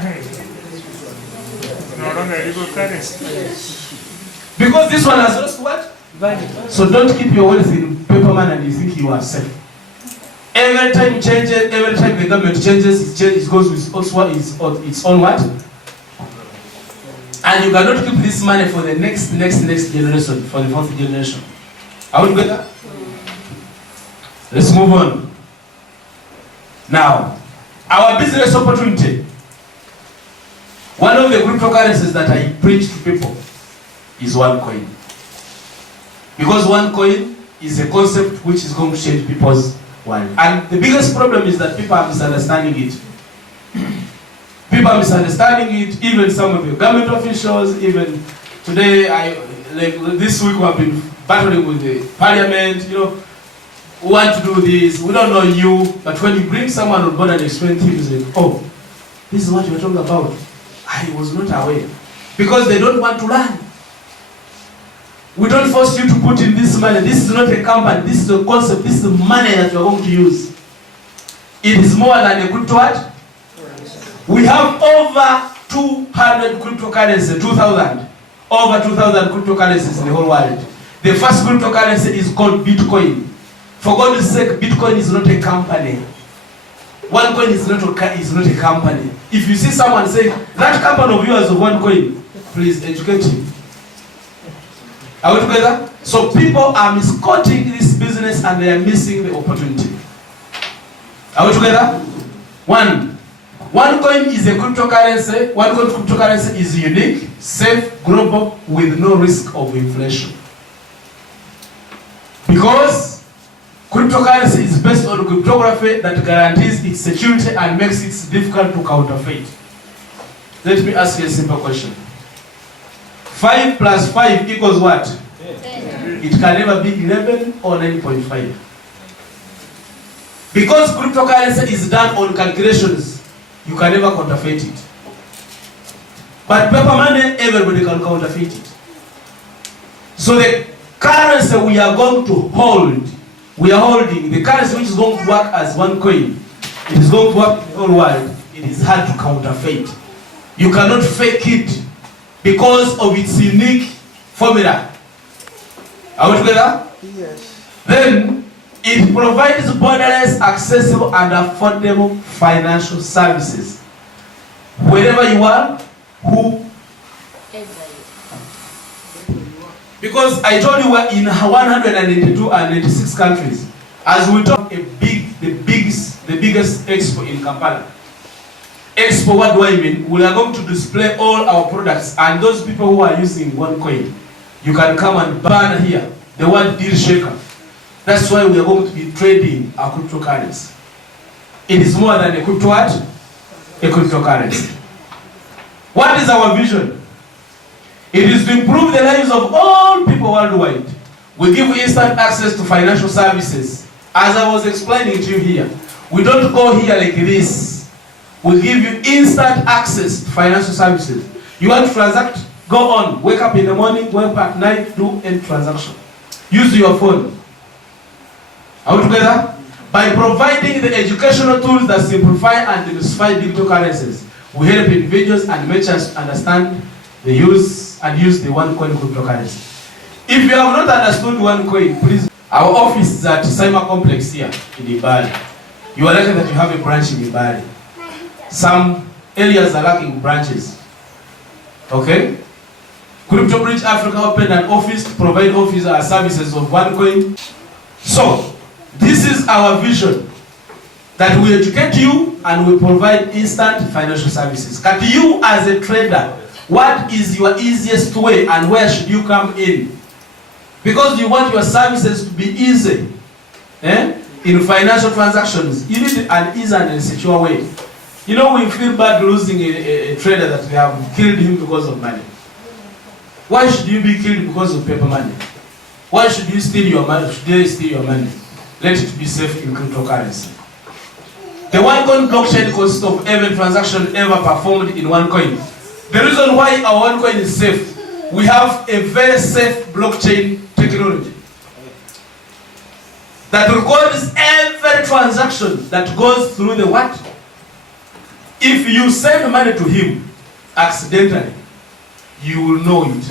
No longer legal currency. Because this one has lost what? Value. So don't keep your wealth in paper money and you think you are safe. Every time it changes, every time the government changes, it goes with also its own what? And you cannot keep this money for the next generation, for the 4th generation. Are we together? Let's move on. Now, our business opportunity. One of the cryptocurrencies that I preach to people is OneCoin. Because OneCoin is a concept which is going to change people's world. And the biggest problem is that people are misunderstanding it. People are misunderstanding it, even some of the government officials, even today, this week we have been battling with the parliament, we want to do this, we don't know you, but when you bring someone on board and explain to him, you say, oh, this is what you're talking about. I was not aware. Because they don't want to learn. We don't force you to put in this money. This is not a company. This is a concept. This is the money that you are going to use. It is more than a crypto what? We have over 200 cryptocurrencies, 2,000. Over 2,000 cryptocurrencies in the whole world. The first cryptocurrency is called Bitcoin. For God's sake, Bitcoin is not a company. One coin is not a company. If you see someone say, that company of yours of one coin, please educate him. Are we together? So people are misquoting this business and they are missing the opportunity. Are we together? One coin is a cryptocurrency. One coin cryptocurrency is unique, safe, global, with no risk of inflation. Because cryptocurrency is based on cryptography that guarantees its security and makes it difficult to counterfeit. Let me ask you a simple question. 5 plus 5 equals what? 10. It can never be 11 or 9.5. Because cryptocurrency is done on calculations, you can never counterfeit it. But paper money, everybody can counterfeit it. So the currency we are going to hold, we are holding the currency which is going to work as one coin. It is going to work in the whole world. It is hard to counterfeit. You cannot fake it because of its unique formula. Are we together? Yes. Then it provides borderless, accessible, and affordable financial services. Wherever you are, who? Because I told you we're in 182 and 96 countries. As we talk, the biggest expo in Kampala. Expo, what do I mean? We are going to display all our products, and those people who are using one coin, you can come and burn here the word deal shaker. That's why we are going to be trading our cryptocurrency. It is more than a crypto what? A cryptocurrency. What is our vision? It is to improve the lives of all people worldwide. We give instant access to financial services. As I was explaining to you here, we don't go here like this. We give you instant access to financial services. You want to transact? Go on. Wake up in the morning, wake up at night, do any transaction. Use your phone. Are we together? By providing the educational tools that simplify and demystify digital currencies, we help individuals and merchants understand the use and use the one coin cryptocurrency. If you have not understood one coin, please, our office is at Cyber Complex here in Mbale. You are lucky that you have a branch in Mbale. Some areas are lacking branches. Okay? Crypto Bridge Africa opened an office to provide services of one coin. So, this is our vision. That we educate you and we provide instant financial services. But you as a trader, what is your easiest way and where should you come in? Because you want your services to be easy. In financial transactions, you need an easy and secure way. You know, we feel bad losing a trader that they have killed him because of money. Why should you be killed because of paper money? Why should you steal your money? Should they steal your money? Let it be safe in cryptocurrency. The one coin blockchain consists of every transaction ever performed in one coin. The reason why our one coin is safe, we have a very safe blockchain technology that records every transaction that goes through the what? If you send money to him accidentally, you will know it.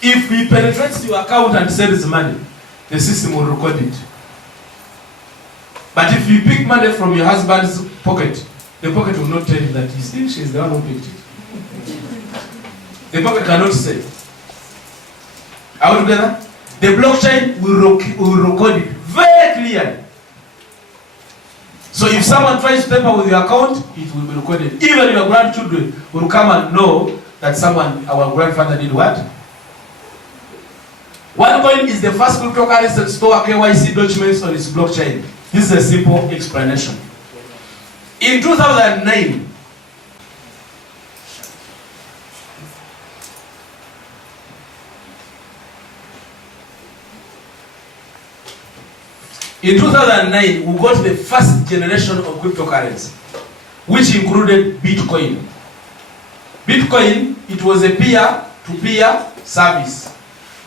If he penetrates your account and sends money, the system will record it. But if you pick money from your husband's pocket, the pocket will not tell you that you see she's the one who picked it. The pocket cannot say. Are we together? The blockchain will record it very clearly. So if someone tries to tamper with your account, it will be recorded. Even your grandchildren will come and know that our grandfather did what? OneCoin is the first cryptocurrency to store KYC documents on its blockchain. This is a simple explanation. In 2009, we got the first generation of cryptocurrency, which included Bitcoin. Bitcoin, it was a peer-to-peer service.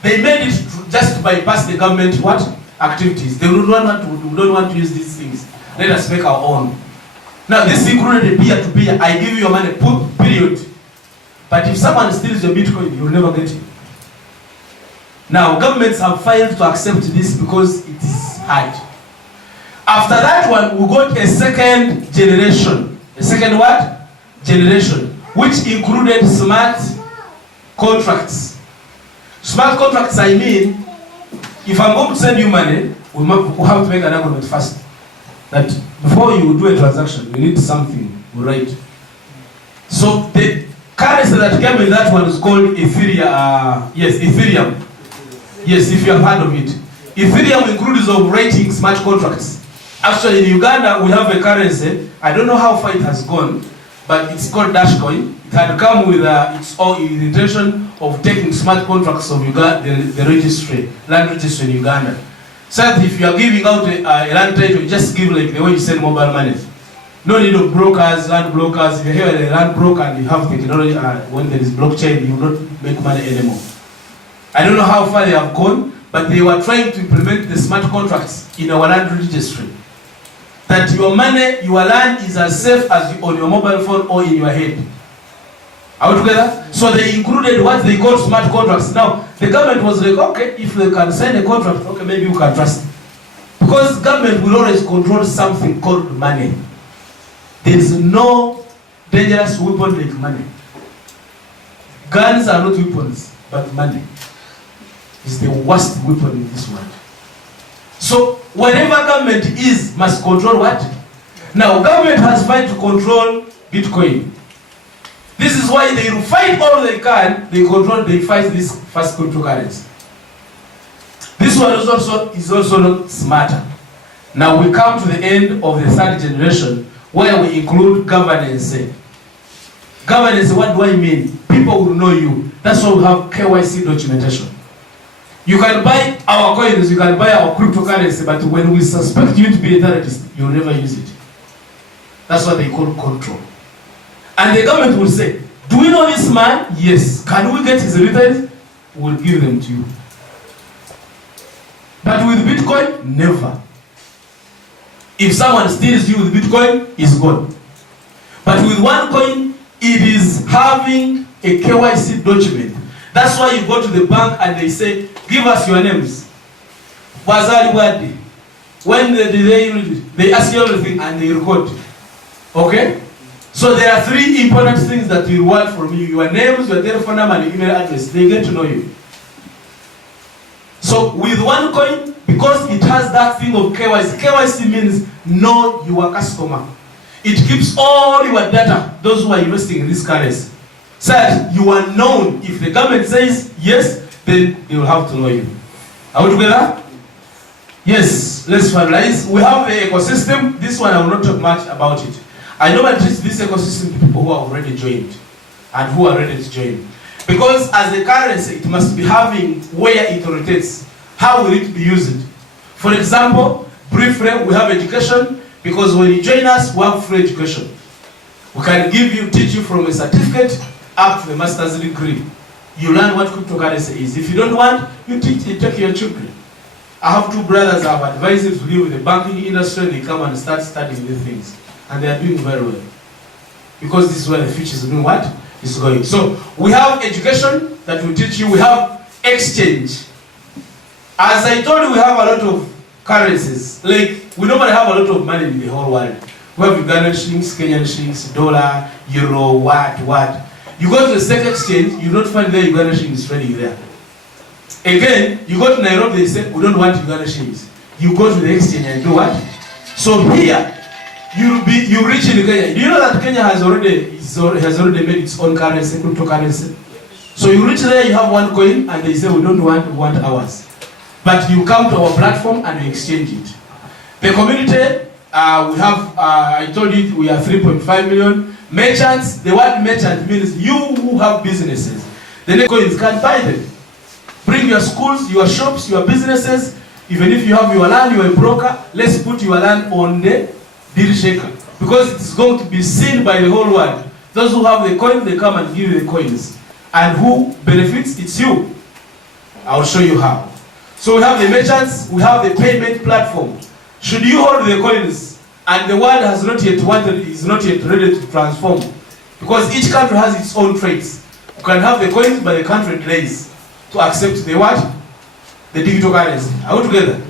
They made it just to bypass the government what? Activities. They don't want to use these things. Let us make our own. Now this included a peer-to-peer. I give you your money, period. But if someone steals your Bitcoin, you'll never get it. Now governments have failed to accept this because it is hard. After that one, we got a second generation. A second what? Generation. Which included smart contracts. Smart contracts, I mean, if I'm going to send you money, we have to make an agreement first. That before you do a transaction, you need something, right? So the currency that came with that one is called Ethereum. Ethereum. Yes, if you have heard of it. Ethereum includes of writing smart contracts. Actually, in Uganda, we have a currency. I don't know how far it has gone, but it's called Dashcoin. It had come with its own intention of taking smart contracts of Uganda, the registry, land registry in Uganda. So that if you are giving out a land title, you just give like the way you send mobile money. No need of brokers, land brokers. If you hear a land broker and you have technology, when there is blockchain, you will not make money anymore. I don't know how far they have gone, but they were trying to implement the smart contracts in our land registry. That your money, your land is as safe as on your mobile phone or in your head. Are we together? So they included what they call smart contracts. Now, the government was like, okay, if they can sign a contract, okay, maybe you can trust it. Because government will always control something called money. There is no dangerous weapon like money. Guns are not weapons, but money is the worst weapon in this world. So, wherever government is, must control what? Now, government has fight to control Bitcoin. This is why they fight all they can, they fight this first cryptocurrency. This one is also not smarter. Now we come to the end of the third generation where we include governance. Governance, what do I mean? People will know you. That's why we have KYC documentation. You can buy our coins, you can buy our cryptocurrency, but when we suspect you to be a terrorist, you'll never use it. That's what they call control. And the government will say, do we know this man? Yes. Can we get his details? We'll give them to you. But with Bitcoin, never. If someone steals you with Bitcoin, it's gone. But with one coin, it is having a KYC document. That's why you go to the bank and they say, give us your names. When they ask you everything and they record. Okay? So there are three important things that we want from you. Your names, your telephone number, and your email address. They get to know you. So with one coin, because it has that thing of KYC. KYC means know your customer. It keeps all your data, those who are investing in this currency. So that you are known. If the government says yes, then they will have to know you. Are we together? Yes, let's finalize. We have the ecosystem. This one I will not talk much about it. I normally teach this ecosystem to people who are already joined and who are ready to join. Because as a currency, it must be having where it rotates. How will it be used? For example, briefly, we have education, because when you join us, we have free education. We can teach you from a certificate up to the master's degree. You learn what cryptocurrency is. If you don't want, you take your children. I have two brothers I have advised them to live in the banking industry. They come and start studying these things. And they are doing very well. Because this is where the future is doing what? Is going. So, we have education that will teach you. We have exchange. As I told you, we have a lot of currencies. Like, we normally have a lot of money in the whole world. We have Ugandan shillings, Kenyan shillings, dollar, euro, what. You go to the stock exchange, you don't find the Ugandan shillings trading there. Again, you go to Nairobi, they say, we don't want Ugandan shillings. You go to the exchange and do what? So here, you reach in Kenya. Do you know that Kenya has already made its own currency, cryptocurrency? So you reach there, you have one coin, and they say, we don't want ours. But you come to our platform and you exchange it. The community, we have, I told you, we are 3.5 million. Merchants, the word merchant means you who have businesses. The next coins can buy them. Bring your schools, your shops, your businesses. Even if you have your land, you are a broker, let's put your land on the deal shaker. Because it's going to be seen by the whole world. Those who have the coin, they come and give you the coins. And who benefits? It's you. I'll show you how. So we have the merchants, we have the payment platform. Should you hold the coins and the world is not yet ready to transform, because each country has its own traits. You can have the coins, but the country delays to accept the what? The digital currency. Are we together?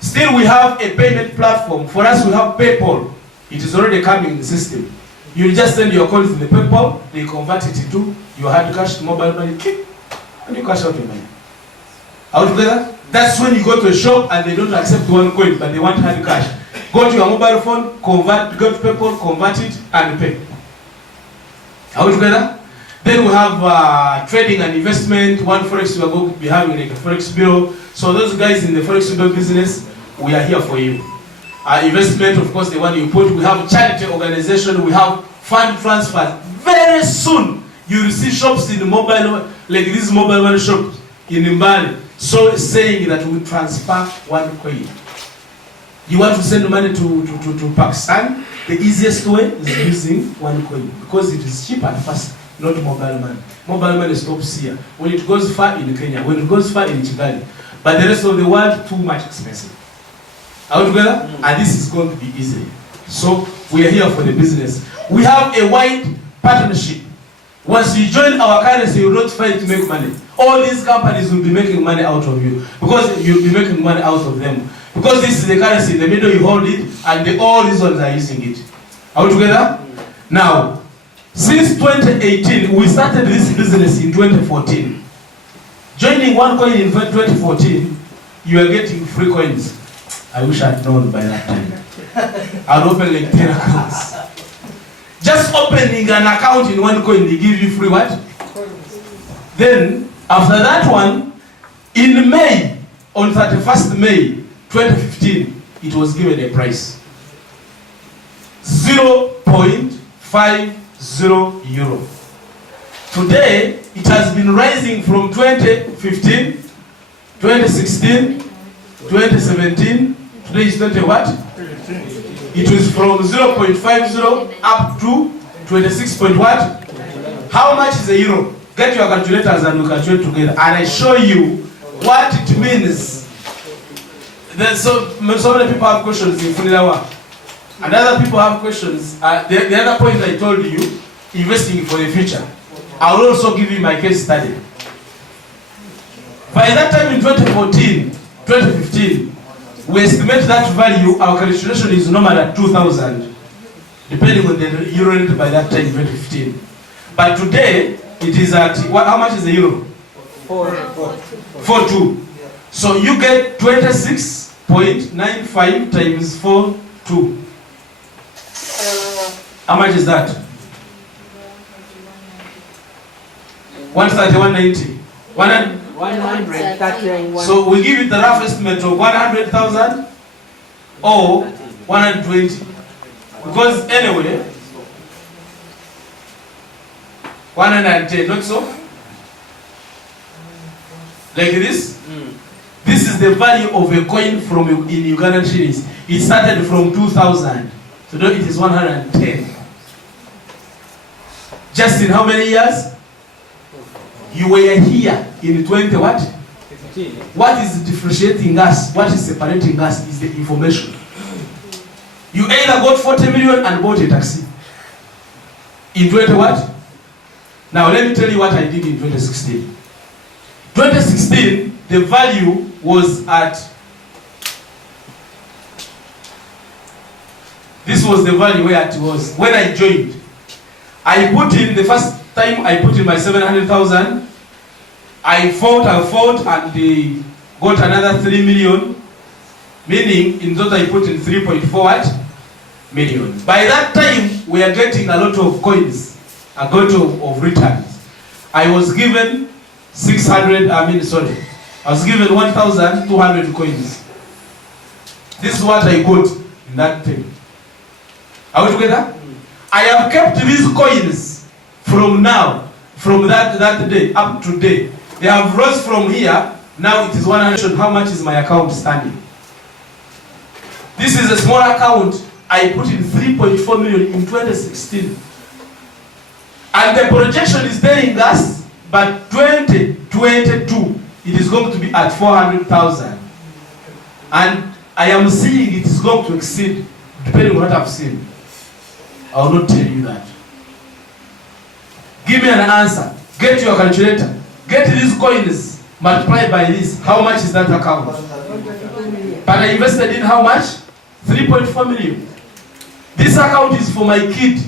Still, we have a payment platform. For us, we have PayPal. It is already coming in the system. You just send your coins in the PayPal, they convert it into your hard cash, mobile money, click, and you cash out your money. Are we together? That's when you go to a shop and they don't accept one coin, but they want hard cash. Go to your mobile phone, go to PayPal, convert it, and pay. Are we together? Then we have trading and investment. One Forex, we are going to be having like a Forex bureau. So those guys in the Forex bureau business, we are here for you. Investment, of course, the one you put. We have charity organization. We have fund transfer. Very soon, you will see shops in mobile, like this mobile money shop in Mbale. So saying that we transfer one coin. You want to send money to Pakistan, the easiest way is using one coin because it is cheap and fast, not mobile money. Mobile money stops here. When it goes far in Kenya, when it goes far in Chigali, but the rest of the world, too much expensive. Are we together? And this is going to be easy. So we are here for the business. We have a wide partnership. Once you join our currency, you will not fight to make money. All these companies will be making money out of you because you'll be making money out of them. Because this is the currency, in the middle you hold it, and all these ones are using it. Are we together? Now, since 2018, we started this business in 2014. Joining one coin in 2014, you are getting free coins. I wish I had known by that time. I'd open like 10 accounts. Just opening an account in one coin, they give you free what? Then, after that one, in May, on 31st May 2015, it was given a price. 0.50 euro. Today, it has been rising from 2015, 2016, 2017, today is 20 what? It was from 0.50 up to 26 point what? How much is a euro? Get your calculators and we calculate together. And I show you what it means. Then so many people have questions in Funilawa. And other people have questions. The other point I told you, investing for the future. I will also give you my case study. By that time in 2014, 2015, we estimate that value, our calculation is normal at 2,000, depending on the euro rate by that time in 2015. But today, it is at, how much is the euro? 4.2. So you get 26.95 times 4.2. How much is that? 131.90. 131. So we give it the rough estimate of 100,000 or 120. Because anyway, 110, not so? Like this? This is the value of a coin from in Ugandan shillings. It started from 2,000. So now it is 110. Just in how many years? You were here in 20 what? 15. What is differentiating us? What is separating us is the information. You either got 40 million and bought a taxi. In 20 what? Now let me tell you what I did in 2016. 2016, the value was at, this was the value where it was when I joined. I put in, the first time I put in my 700,000, I fought and they got another 3 million, meaning in total I put in 3.4 million. By that time, we are getting a lot of coins, a lot of returns. I was given 1,200 coins. This is what I got in that thing. Are we together? I have kept these coins from now, from that day up to today. They have rose from here. Now it is 100. How much is my account standing? This is a small account. I put in 3.4 million in 2016. And the projection is telling us, but 2022, it is going to be at 400,000. And I am seeing it is going to exceed, depending on what I've seen. I will not tell you that. Give me an answer. Get your calculator. Get these coins multiplied by this. How much is that account? But I invested in how much? 3.4 million. This account is for my kid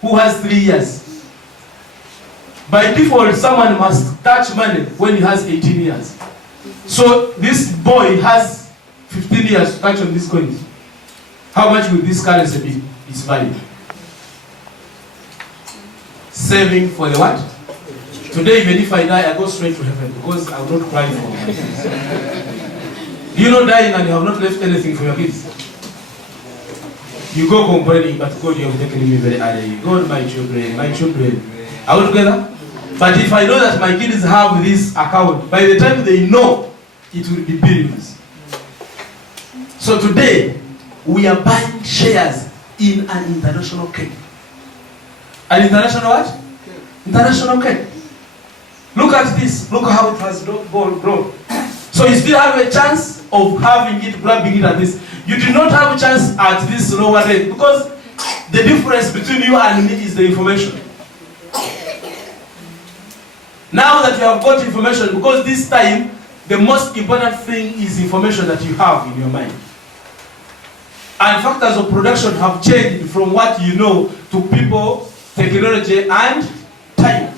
who has 3 years. By default, someone must touch money when he has 18 years. So this boy has 15 years to touch on these coins. How much will this currency be? It's valid. Saving for the what? Today, even if I die, I go straight to heaven because I will not cry for my kids. You know, dying and you have not left anything for your kids. You go complaining, but God, you have taken me very early. God, my children. Are we together? But if I know that my kids have this account, by the time they know, it will be billions. So today, we are buying shares in an international cake. An international what? International cake. Look at this. Look how it has grown. So you still have a chance of having it, grabbing it at this. You do not have a chance at this lower rate because the difference between you and me is the information. Now that you have got information, because this time, the most important thing is information that you have in your mind. And factors of production have changed from what you know to people, technology, and time.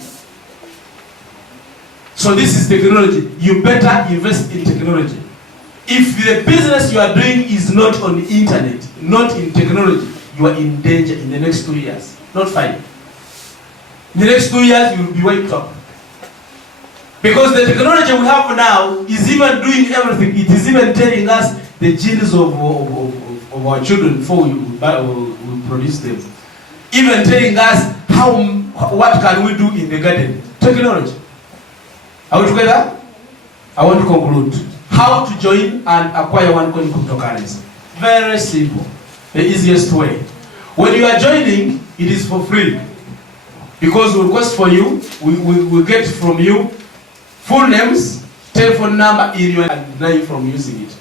So this is technology. You better invest in technology. If the business you are doing is not on the internet, not in technology, you are in danger in the next 2 years, not 5. In the next 2 years, you will be wiped up. Because the technology we have now is even doing everything. It is even telling us the genes of our children before we produce them. Even telling us what can we do in the garden. Technology. Are we together? I want to conclude. How to join and acquire one coin cryptocurrency. Very simple. The easiest way. When you are joining, it is for free. Because we request for you, we get from you full names, telephone number in your and deny you from using it.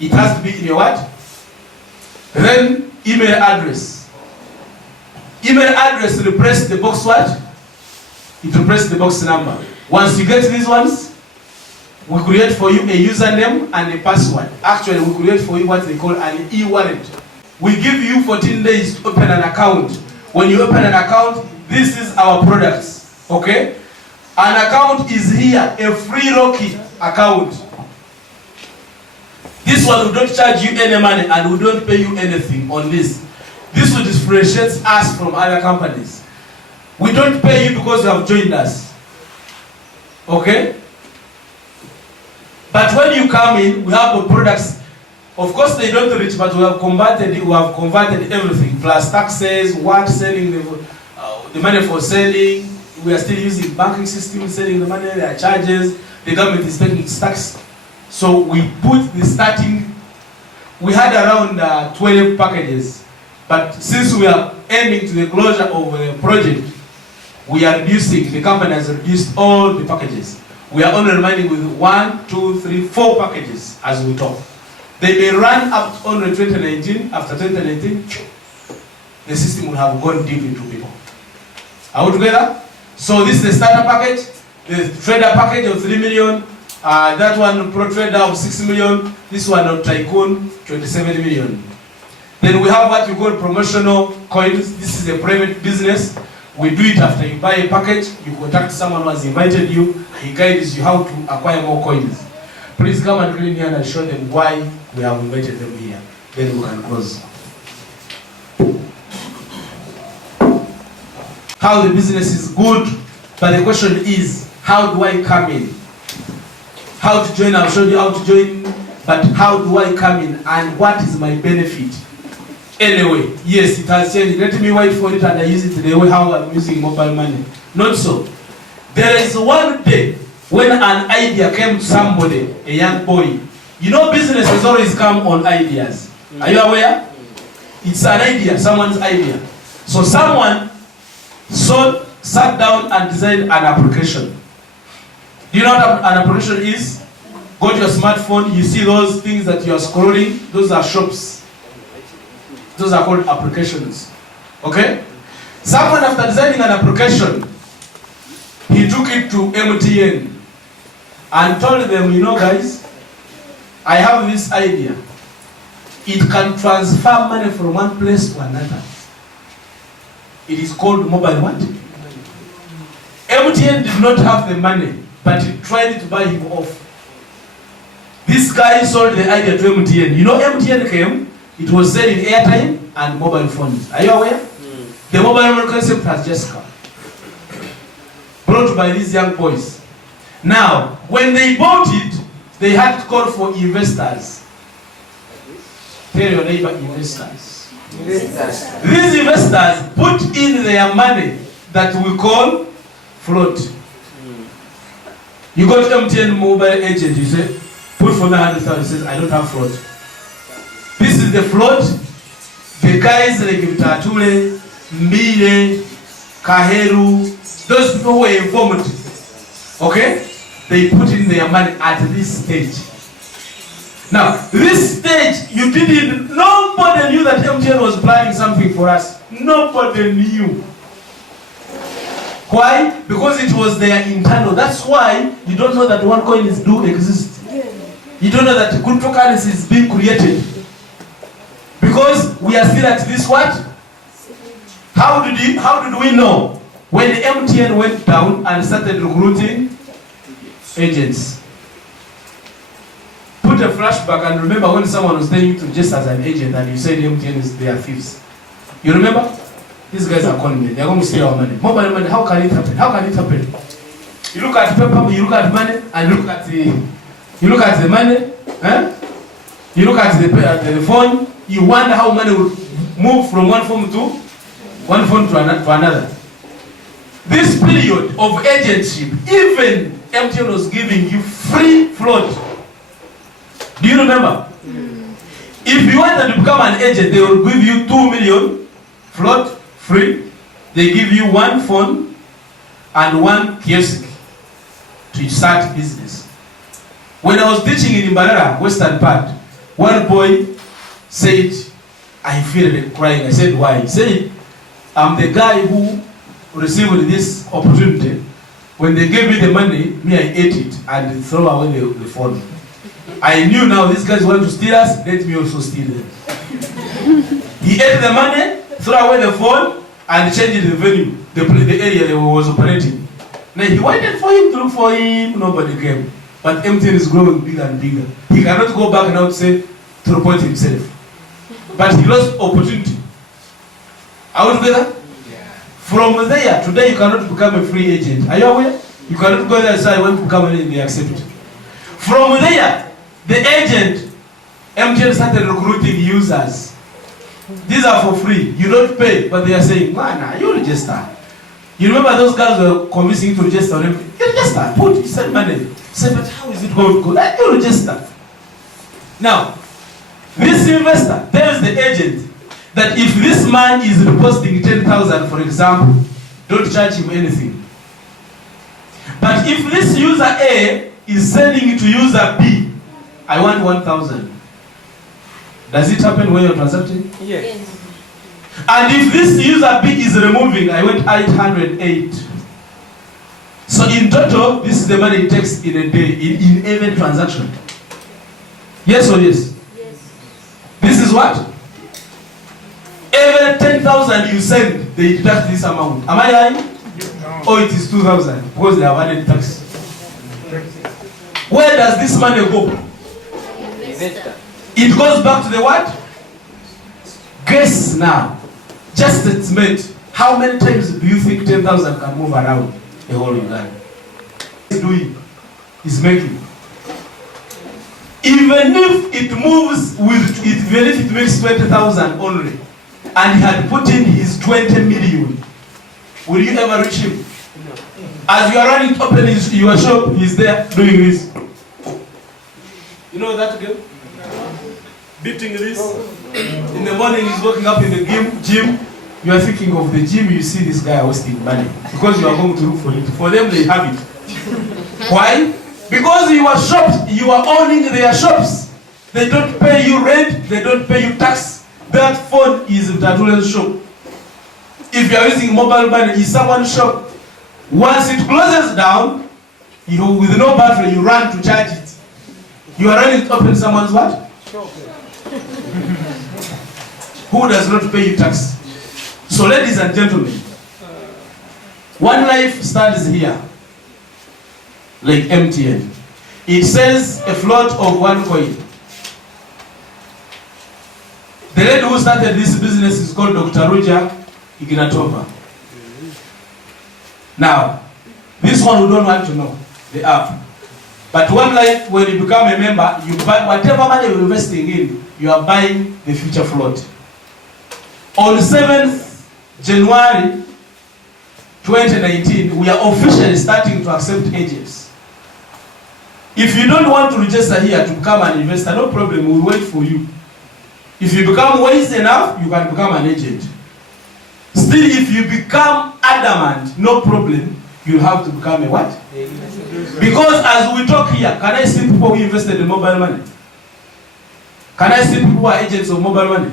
It has to be in your what? Then email address. Email address replace the box what? It replaces the box number. Once you get these ones, we create for you a username and a password. Actually, we create for you what they call an e-wallet. We give you 14 days to open an account. When you open an account, this is our products. Okay? An account is here, a free Rocky account. This one will not charge you any money and we don't pay you anything on this. This will differentiate us from other companies. We don't pay you because you have joined us. Okay? But when you come in, we have the products. Of course, they don't reach, but we have converted everything. Plus taxes, what selling, the money for selling. We are still using banking system, selling the money, there are charges. The government is taking tax. So we put the starting, we had around 12 packages. But since we are aiming to the closure of the project, we are reducing, the company has reduced all the packages. We are only remaining with 1, 2, 3, 4 packages as we talk. They may run up to only 2019. After 2019, the system will have gone deep into people. Are we together? So this is the starter package, the trader package of 3 million, that one pro trader of 6 million, this one of tycoon 27 million. Then we have what we call promotional coins. This is a private business. We do it after you buy a package, you contact someone who has invited you, he guides you how to acquire more coins. Please come and clean here and show them why we have invited them here. Then we can close. How the business is good, but the question is, how do I come in? How to join, I'll show you how to join, but how do I come in and what is my benefit? Anyway, yes, it has changed. Let me wait for it and I use it the way how I'm using mobile money. Not so. There is one day when an idea came to somebody, a young boy. You know, business has always come on ideas. Are you aware? It's an idea, someone's idea. So someone sat down and designed an application. Do you know what an application is? Go to your smartphone, you see those things that you are scrolling, those are shops. Those are called applications. Okay? Someone, after designing an application, he took it to MTN and told them, you know guys, I have this idea. It can transfer money from one place to another. It is called mobile what? MTN did not have the money, but he tried to buy him off. This guy sold the idea to MTN. You know MTN came, it was selling airtime and mobile phones. Are you aware? The mobile phone concept has just come. Brought by these young boys. Now, when they bought it, they had to call for investors. Tell your neighbor, investors. These investors put in their money that we call float. You go to MTN mobile agent, you say, put for me 100,000. He says, I don't have float. This is the float. The guys like Tatule, Mbale, Kaheru, those people who were informed. Okay? They put in their money at this stage. Now, this stage, nobody knew that MTN was planning something for us. Nobody knew. Why? Because it was their internal. That's why you don't know that OneCoin do exist. You don't know that cryptocurrency is being created. Because we are still at this what? How did we know? When the MTN went down and started recruiting agents. Put a flashback and remember when someone was telling you to register as an agent and you said MTN is their thieves. You remember? These guys are calling me. They're going to steal our money. Mobile money, how can it happen? How can it happen? You look at paper, you look at money, and you look at the money, you look at the phone, you wonder how money will move from one phone to another. This period of agentship, even MTN was giving you free float. Do you remember? If you wanted to become an agent, they will give you 2 million float free. They give you one phone and one kiosk to start business. When I was teaching in Mbale, Western part, one boy said, I feel like crying. I said, why? He said, I'm the guy who received this opportunity. When they gave me the money, me I ate it and throw away the phone. I knew now these guys want to steal us, let me also steal them. He ate the money, threw away the phone, and changed the venue, the area they was operating. Now he waited for him to look for him, nobody came. But MTN is growing bigger and bigger. He cannot go back now to say, to report himself. But he lost opportunity. Are we together? Yeah. From there, today you cannot become a free agent. Are you aware? You cannot go there and say, I want to become an agent, they accept it. From there, the agent, MTN started recruiting users. These are for free. You don't pay, but they are saying, man, you register. You remember those guys were convincing you to register? You register, you send money. Say, but how is it going to go? You register. Now, this investor tells the agent that if this man is reposting 10,000, for example, don't charge him anything. But if this user A is sending it to user B, I want 1,000. Does it happen when you're transacting? Yes. And if this user B is removing, I want 808. So in total, this is the money it takes in a day, in every transaction. Yes or yes? Yes. This is what? Every 10,000 you send, they deduct this amount. Am I lying? No. Or it is 2,000 because they have added tax. Where does this money go? Investor. It goes back to the what? Guess now. Just estimate. How many times do you think 10,000 can move around the whole Uganda? He's doing. He's making. Even if it moves with it, even if it makes 20,000 only, and he had put in his 20 million, will you ever reach him? No. As you are running, opening your shop, he's there doing this. You know that girl? Beating this. In the morning, he's waking up in the gym. You are thinking of the gym, you see this guy wasting money. Because you are going to look for it. For them, they have it. Why? Because your shops, you are owning their shops. They don't pay you rent, they don't pay you tax. That phone is Mtatule's shop. If you are using mobile money, it's someone's shop. Once it closes down, you with no battery, you run to charge it. You are running to open someone's what? Shop. Who does not pay you tax? So ladies and gentlemen, One Life stands here like MTN. It says a float of 1 coin. The lady who started this business is called Dr. Roger Ignatova. Now, this one we don't want to know, the app. But One Life, when you become a member, you buy whatever money you're investing in, you are buying the future float. On 7th January 2019, we are officially starting to accept agents. If you don't want to register here to become an investor, no problem, we'll wait for you. If you become wise enough, you can become an agent. Still, if you become adamant, no problem, you have to become a what? Because as we talk here, can I see people who invested in mobile money? Can I see people who are agents of mobile money?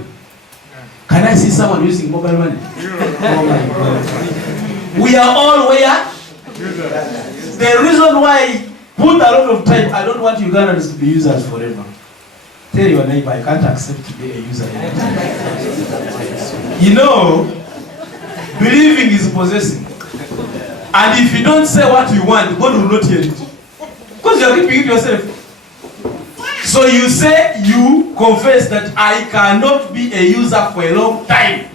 Can I see someone using mobile money? Oh my God. We are all where? The reason why I put a lot of time, I don't want Ugandans to be users forever. Tell your neighbor, I can't accept to be a user. You know, believing is possessing. And if you don't say what you want, God will not hear it. Because you are keeping it yourself. So you say, you confess that I cannot be a user for a long time.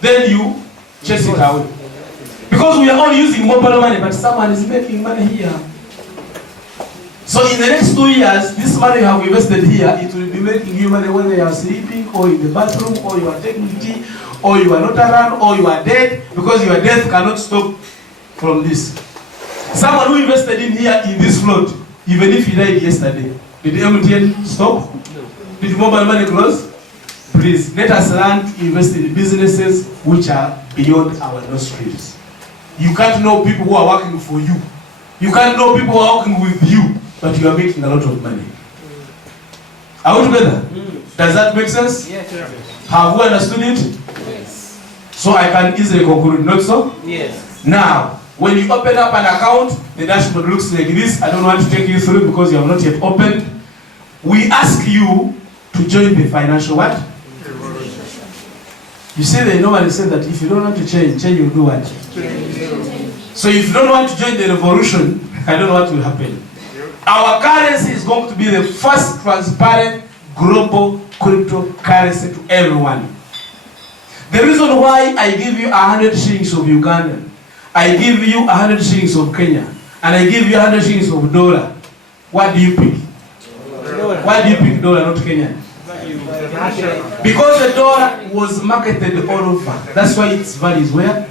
Then you chase it away. Because we are all using mobile money, but someone is making money here. So in the next 2 years, this money you have invested here, it will be making you money whether you are sleeping, or in the bathroom, or you are taking tea, or you are not around, or you are dead, because your death cannot stop from this. Someone who invested in here in this float, even if he died yesterday, did MTN stop? No. Did mobile money close? Please, let us learn to invest in businesses which are beyond our nostrils. You can't know people who are working for you. You can't know people who are working with you, but you are making a lot of money. Are we together? Does that make sense? Yes. Have we understood it? Yes. So I can easily conclude, not so? Yes. Now, when you open up an account, the dashboard looks like this. I don't want to take you through because you have not yet opened. We ask you to join the financial what? You see, they normally say that if you don't want to change will do what? So if you don't want to join the revolution, I don't know what will happen. Our currency is going to be the first transparent global cryptocurrency to everyone. The reason why I give you 100 shillings of Uganda, I give you 100 shillings of Kenya, and I give you 100 shillings of dollar, what do you pick? Why do you pick dollar, not Kenyan? Because the dollar was marketed all over. That's why its value is where?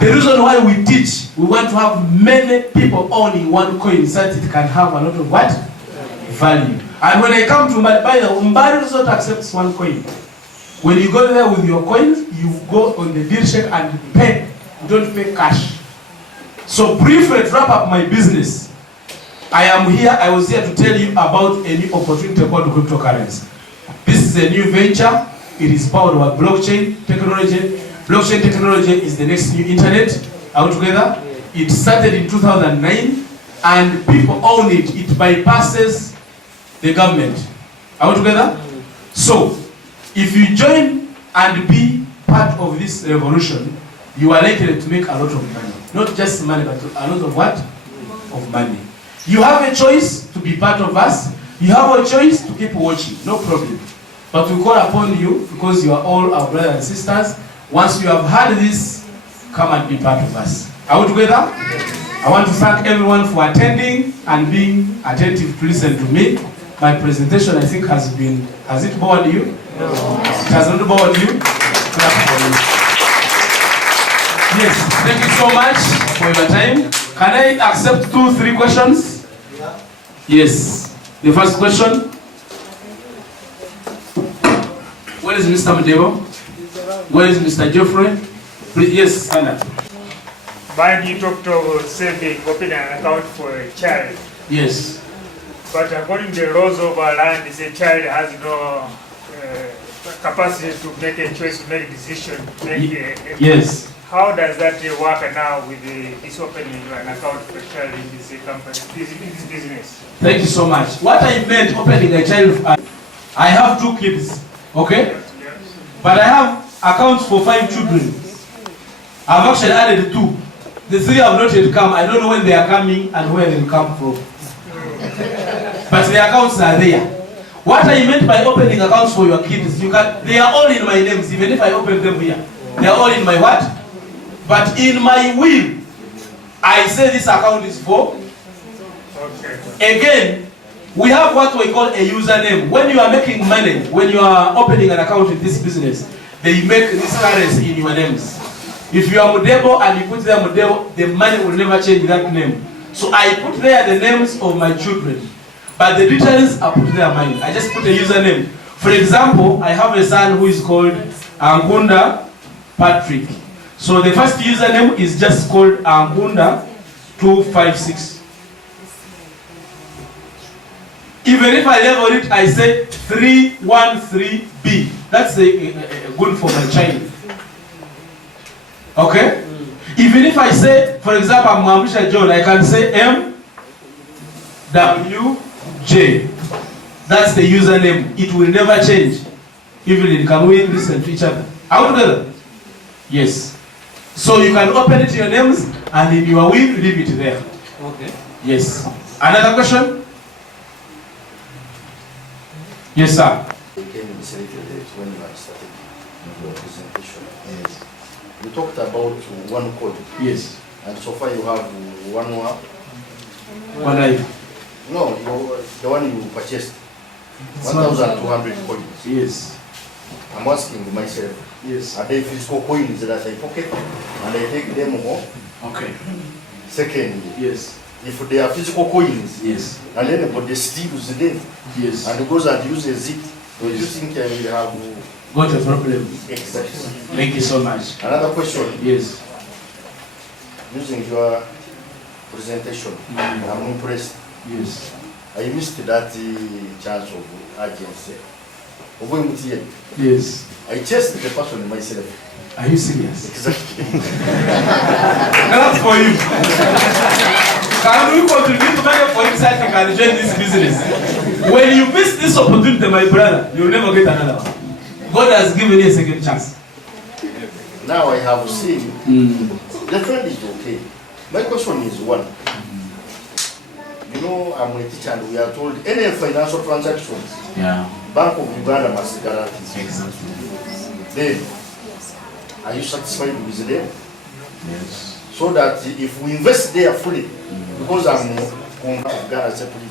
The reason why we teach, we want to have many people owning one coin so that it can have a lot of what? Value. And when I come to Mbale, by the way, Mbale does not accept one coin. When you go there with your coins, you go on the deal check and pay. You don't pay cash. So briefly to wrap up my business, I was here to tell you about a new opportunity called cryptocurrency. This is a new venture. It is powered by blockchain technology. Blockchain technology is the next new internet. Are we together? It started in 2009 and people own it. It bypasses the government. Are we together? So, if you join and be part of this revolution, you are likely to make a lot of money. Not just money, but a lot of what? Of money. You have a choice to be part of us. You have a choice to keep watching. No problem. But we call upon you, because you are all our brothers and sisters. Once you have heard this, come and be part of us. Are we together? I want to thank everyone for attending and being attentive to listen to me. My presentation, I think, has it bored you? No. It has not bored you? Clap for me. Yes, thank you so much for your time. Can I accept 2-3 questions? Yeah. Yes. The first question. Where is Mr. Mdebo? Where is Mr. Geoffrey? Please, yes, stand up. Mind you talked of saving, opening an account for a child. Yes. But according to the laws of our land, a child has no capacity to make a choice, to make a decision. Yes. How does that work now with this opening an account for a child in this company, in this business? Thank you so much. What I meant opening a child, I have 2 kids, okay? Yes. But I have accounts for 5 children. I've actually added 2. The 3 have not yet come. I don't know when they are coming and where they will come from. But the accounts are there. What I meant by opening accounts for your kids, they are all in my names, even if I open them here. They are all in my what? But in my will, I say this account is for. Okay. Again, we have what we call a username. When you are making money, when you are opening an account in this business, they make this currency in your names. If you are Mudebo and you put there Mudebo, the money will never change that name. So I put there the names of my children. But the details are put there mine. I just put a username. For example, I have a son who is called Angunda Patrick. So the first username is just called Angunda256. Even if I level it, I say 313B. That's good for my child. Okay? Even if I say, for example, Mwambusya John, I can say MWJ. That's the username. It will never change. Even can we listen to each other? Are we together? Yes. So you can open it to your names and in your will, leave it there. Okay. Yes. Another question? Yes, sir. You came and selected when you had started your presentation. Yes. You talked about one code. Yes. And so far you have one more. One life. No, the one you purchased. 1,200 coins. Yes. I'm asking myself, Yes. are they physical coins that I pocket and I take them home? Okay. Second, Yes. if they are physical coins, Yes. and then but they steals them Yes. and goes and uses it, do you think I will have Got a problem. exactly? Thank you so much. Another question, Yes. using your presentation, Mm. I'm impressed. Yes. I missed that chance of agency. Yes. I chased the person myself. Are you serious? Exactly. Not for you. Can we contribute to money for inside and can join this business? When you miss this opportunity, my brother, you will never get another one. God has given you a second chance. Now I have seen the trend is okay. My question is one. You know, I'm a teacher and we are told any financial transactions, Yeah. Bank of Uganda must guarantee. Exactly. Then, are you satisfied with them? Yes. So that if we invest there fully, because I'm on Ghana separately,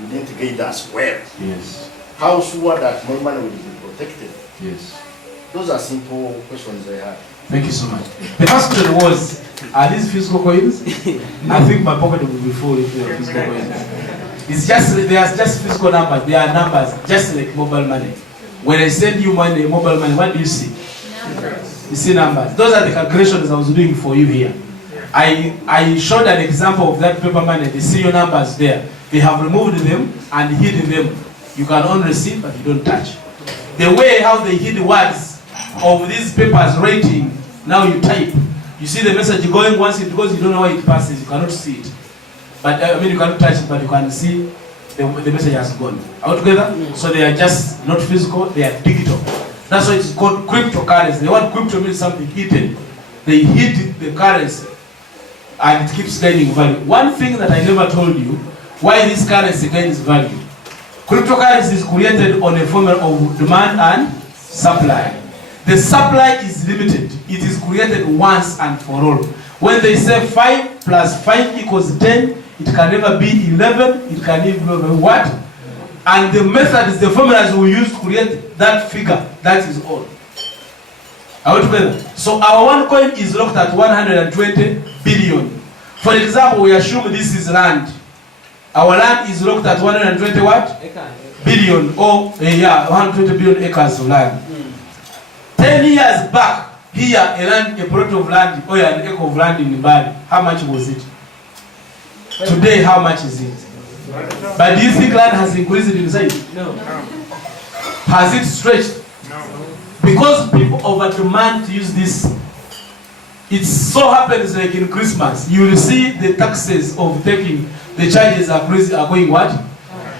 you didn't guide us well. Yes. How sure that my money will be protected? Yes. Those are simple questions I have. Thank you so much. The first question was, are these physical coins? I think my pocket will be full if they are physical coins. It's just, they are just physical numbers. They are numbers, just like mobile money. When I send you money, mobile money, what do you see? Numbers. You see numbers. Those are the calculations I was doing for you here. I showed an example of that paper money. The serial numbers there. They have removed them and hidden them. You can only see, but you don't touch. The way how they hid words of these papers rating, now you type. You see the message going once, it goes, you don't know why it passes, you cannot see it. But I mean, you cannot touch it, but you can see the message has gone. All together? So they are just not physical, they are digital. That's why it's called cryptocurrency. The word crypto means something hidden. They hid the currency and it keeps gaining value. One thing that I never told you, why this currency gains value. Cryptocurrency is created on a formula of demand and supply. The supply is limited. It is created once and for all. When they say 5 plus 5 equals 10, it can never be 11, it can even be what? And the method is the formulas we use to create that figure. That is all. Are we together? So our one coin is locked at 120 billion. For example, we assume this is land. Our land is locked at 120 what? Billion, or 120 billion acres of land. 10 years back, Here, a plot of land or an acre of land in Mbale, how much was it? Today, how much is it? But do you think land has increased in size? No. Has it stretched? No. Because people over demand to use this. It so happens like in Christmas, you will see the taxes of taking the charges are going what?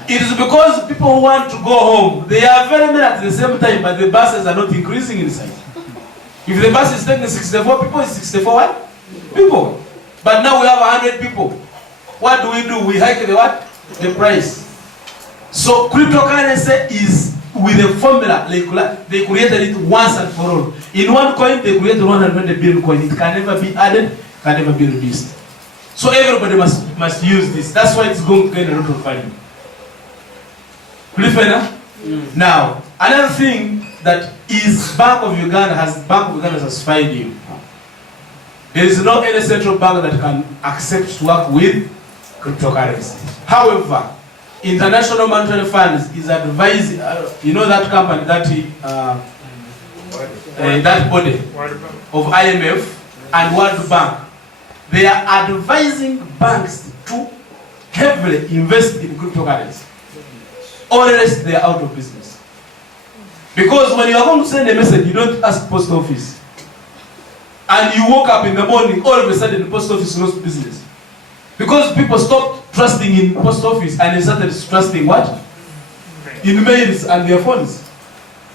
It is because people who want to go home, they are very many at the same time, but the buses are not increasing in size. If the bus is taking 64 people, it's 64 what? People. But now we have 100 people. What do? We hike the what? The price. So cryptocurrency is with a formula, like they created it once and for all. In one coin, they created 120 billion coin. It can never be added, can never be reduced. So everybody must use this. That's why it's going to gain a lot of value. Now, another thing that is Bank of Uganda has filed you. There is no any central bank that can accept to work with cryptocurrency. However, International Monetary Fund is advising, you know that company, that body of IMF and World Bank, they are advising banks to heavily invest in cryptocurrency, or else they are out of business. Because when you are going to send a message, you don't ask post office. And you woke up in the morning, all of a sudden the post office lost business. Because people stopped trusting in post office and they started trusting what? In mails and their phones.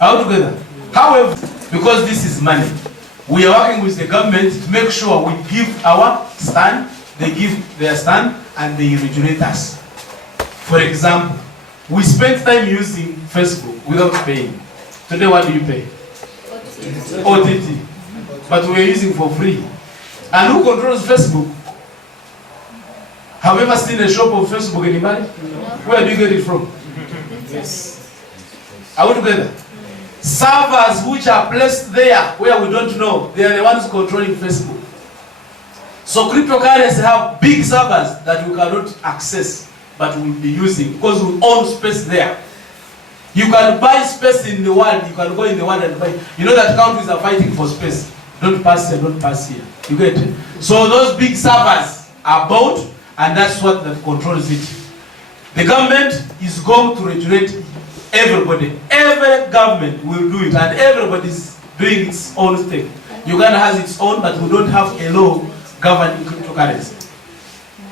All together. However, because this is money, we are working with the government to make sure we give our stand, they give their stand, and they regulate us. For example, we spend time using Facebook without paying. Today, what do you pay? OTT. But we are using for free. And who controls Facebook? Have you ever seen a shop of Facebook in Mbale? Where do you get it from? Yes. Are we together? Servers which are placed there where we don't know, they are the ones controlling Facebook. So cryptocurrency have big servers that we cannot access, but we'll be using because we own space there. You can buy space in the world, you can go in the world and buy. You know that countries are fighting for space. Don't pass here, don't pass here. You get it? So those big servers are bought, and that's what that controls it. The government is going to regulate everybody. Every government will do it, and everybody is doing its own thing. Uganda has its own, but we don't have a law governing cryptocurrency.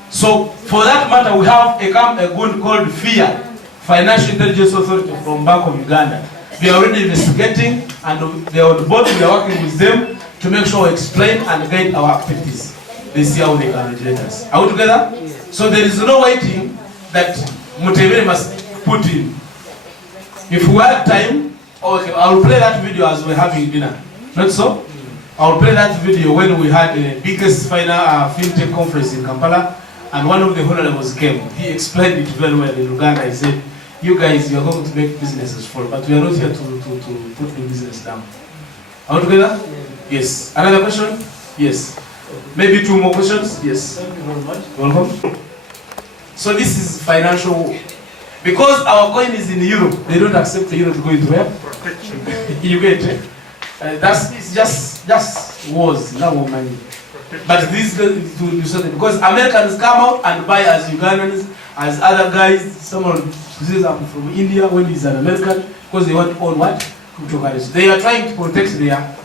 So for that matter, we have a group called FIA, Financial Intelligence Authority from Bank of Uganda. They are already investigating, and they are on board. We are working with them to make sure we explain and guide our activities. They see how they can regulate us. Are we together? Yes. So there is no waiting that Mutevere must put in. If we have time, okay, I will play that video as we're having dinner. Not so? I will play that video when we had the biggest fintech conference in Kampala, and one of the honorables came. He explained it very well in Uganda. He said, you guys, you are going to make businesses fall, but we are not here to put the business down. Are we together? Yes. Another question? Yes. Maybe two more questions? Yes. Thank you very much. Welcome. So this is financial. Because our coin is in Europe, they don't accept the euro to go into where? Protection. You get it? It's just wars, not more money. But this is to do something. Because Americans come out and buy as Ugandans, as other guys. Someone says I'm from India when he's an American, because they want to own what? Cryptocurrency. They are trying to protect their,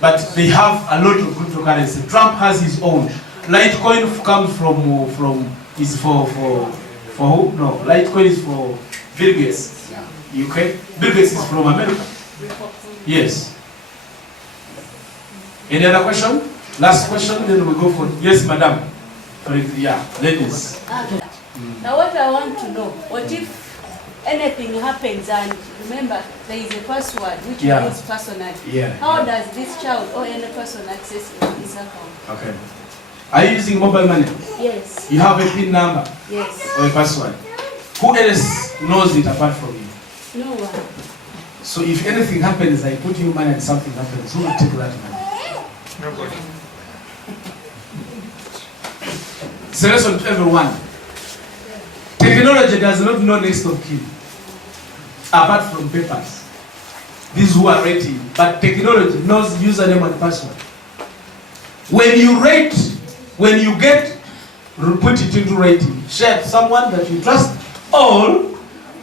but they have a lot of cryptocurrency. Trump has his own. Litecoin comes is for who? No, Litecoin is for Bill Gates. UK. Bill Gates is from America. Yes. Any other question? Last question, then we go for yes, madam. Yeah, ladies. Now what I want to know, what if anything happens and remember there is a password which you use personally. Yeah. How does this child or any person access this account? Okay. Are you using mobile money? Yes. You have a PIN number? Yes. Or a password? Who else knows it apart from you? No one. So if anything happens, I put you money and something happens, who will take that money? Nobody. It's a lesson to everyone. Technology does not know next of kin, apart from papers. these who are rating, but technology knows username and password. When you rate, when you get, put it into rating, share it to someone that you trust, or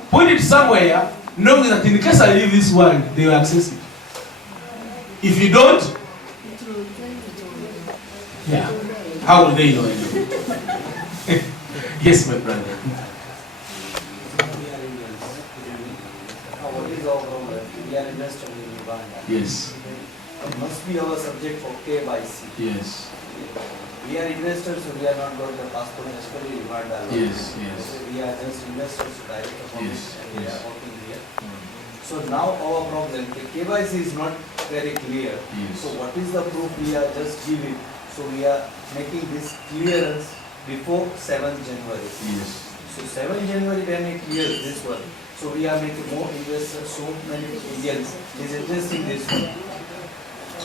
put it somewhere, knowing that in case I leave this world, they will access it. If you don't, yeah, how will they know anyway? Yes, my brother. What is our problem? We are invested in Uganda. Yes. It must be our subject for KYC. Yes. We are investors, so we are not going to passport, especially Uganda. Yes, yes. So we are just investors, direct account, Yes, and we yes. are working here. So now our problem, the KYC is not very clear. Yes. So what is the proof we are just giving? So we are making this clearance before 7th January. Yes. So 7th January when we clear this one, so we are making more investors, so many Indians is interested in this one.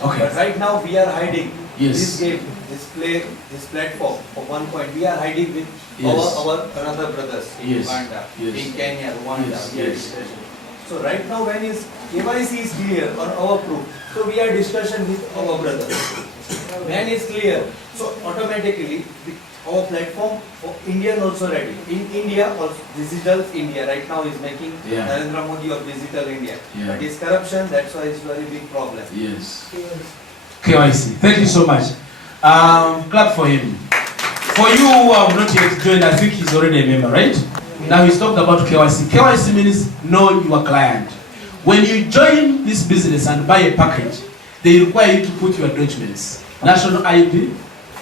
Okay. But right now we are hiding Yes. this game, this platform for one point. We are hiding with Yes. our another brothers in Yes. Uganda, Yes. in Kenya, Rwanda. Yes. We are Yes. discussing. So right now when is KYC is clear on our proof, so we are discussion with our brothers. When is clear, so automatically our platform for Indian also ready. In India, also Digital India right now is making Yeah. Narendra Modi of Digital India. Yeah. But it's corruption, that's why it's very big problem. Yes. KYC. Thank you so much. Clap for him. For you who have not yet joined, I think he's already a member, right? Now he's talked about KYC. KYC means know your client. When you join this business and buy a package, they require you to put your documents. National ID,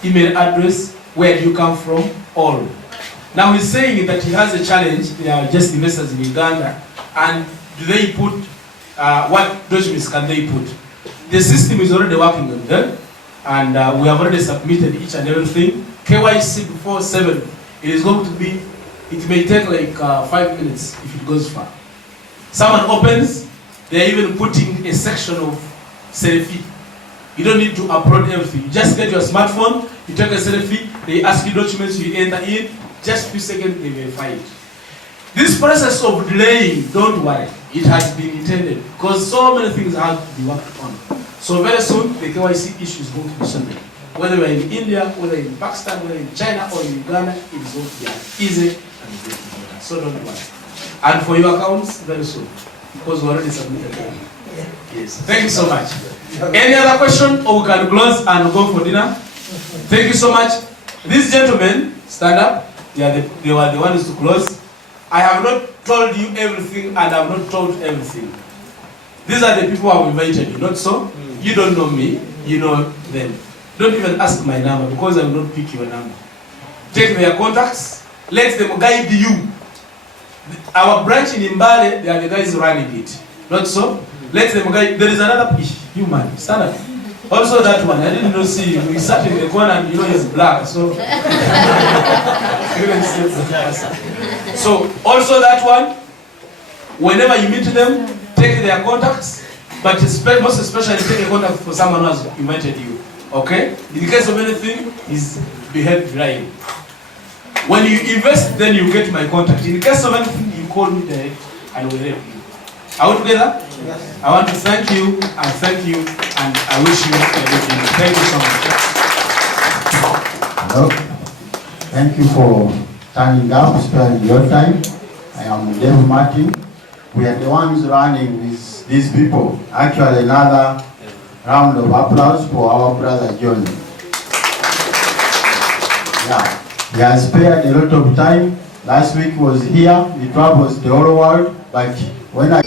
email address, where do you come from, all. Now he's saying that he has a challenge, just investors in Uganda, and do they put, what documents can they put? The system is already working on them, and we have already submitted each and everything. KYC before 7, it is going to be, it may take like 5 minutes if it goes far. Someone opens, they are even putting a section of selfie. You don't need to upload everything. You just get your smartphone, you take a selfie, they ask you documents, you enter in, just a few seconds they verify it. This process of delaying, don't worry, it has been intended because so many things have to be worked on. So very soon the KYC issue is going to be solved. Whether we're in India, whether in Pakistan, whether in China or in Uganda, it is going to be easy and very important. So don't worry. And for your accounts, very soon, because we already submitted them. Yes. Thank you so much. Any other question, or we can close and go for dinner? Thank you so much. These gentlemen, stand up. They were the ones to close. I have not told you everything, and I have not told everything. These are the people who have invited you, not so? You don't know me, you know them. Don't even ask my number, because I will not pick your number. Take their contacts, let them guide you. Our branch in Mbale, they are the guys running it. Not so? Let them guide. There is another human. Stand up. Also that one, I didn't know see him. He sat in the corner and you know he's black, so so also that one, whenever you meet them, take their contacts, but most especially take a contact for someone who has invited you. Okay? In case of anything, he's behaved right. When you invest, then you get my contact. In case of anything, you call me direct and we'll help you. Are we together? Yes. I want to thank you, and I wish you a good evening. Thank you so much. Hello. Thank you for turning up, sparing your time. I am Dave Martin. We are the ones running with these people. Actually, another round of applause for our brother John. Yeah, he has spared a lot of time. Last week was here, he travels the whole world, but when I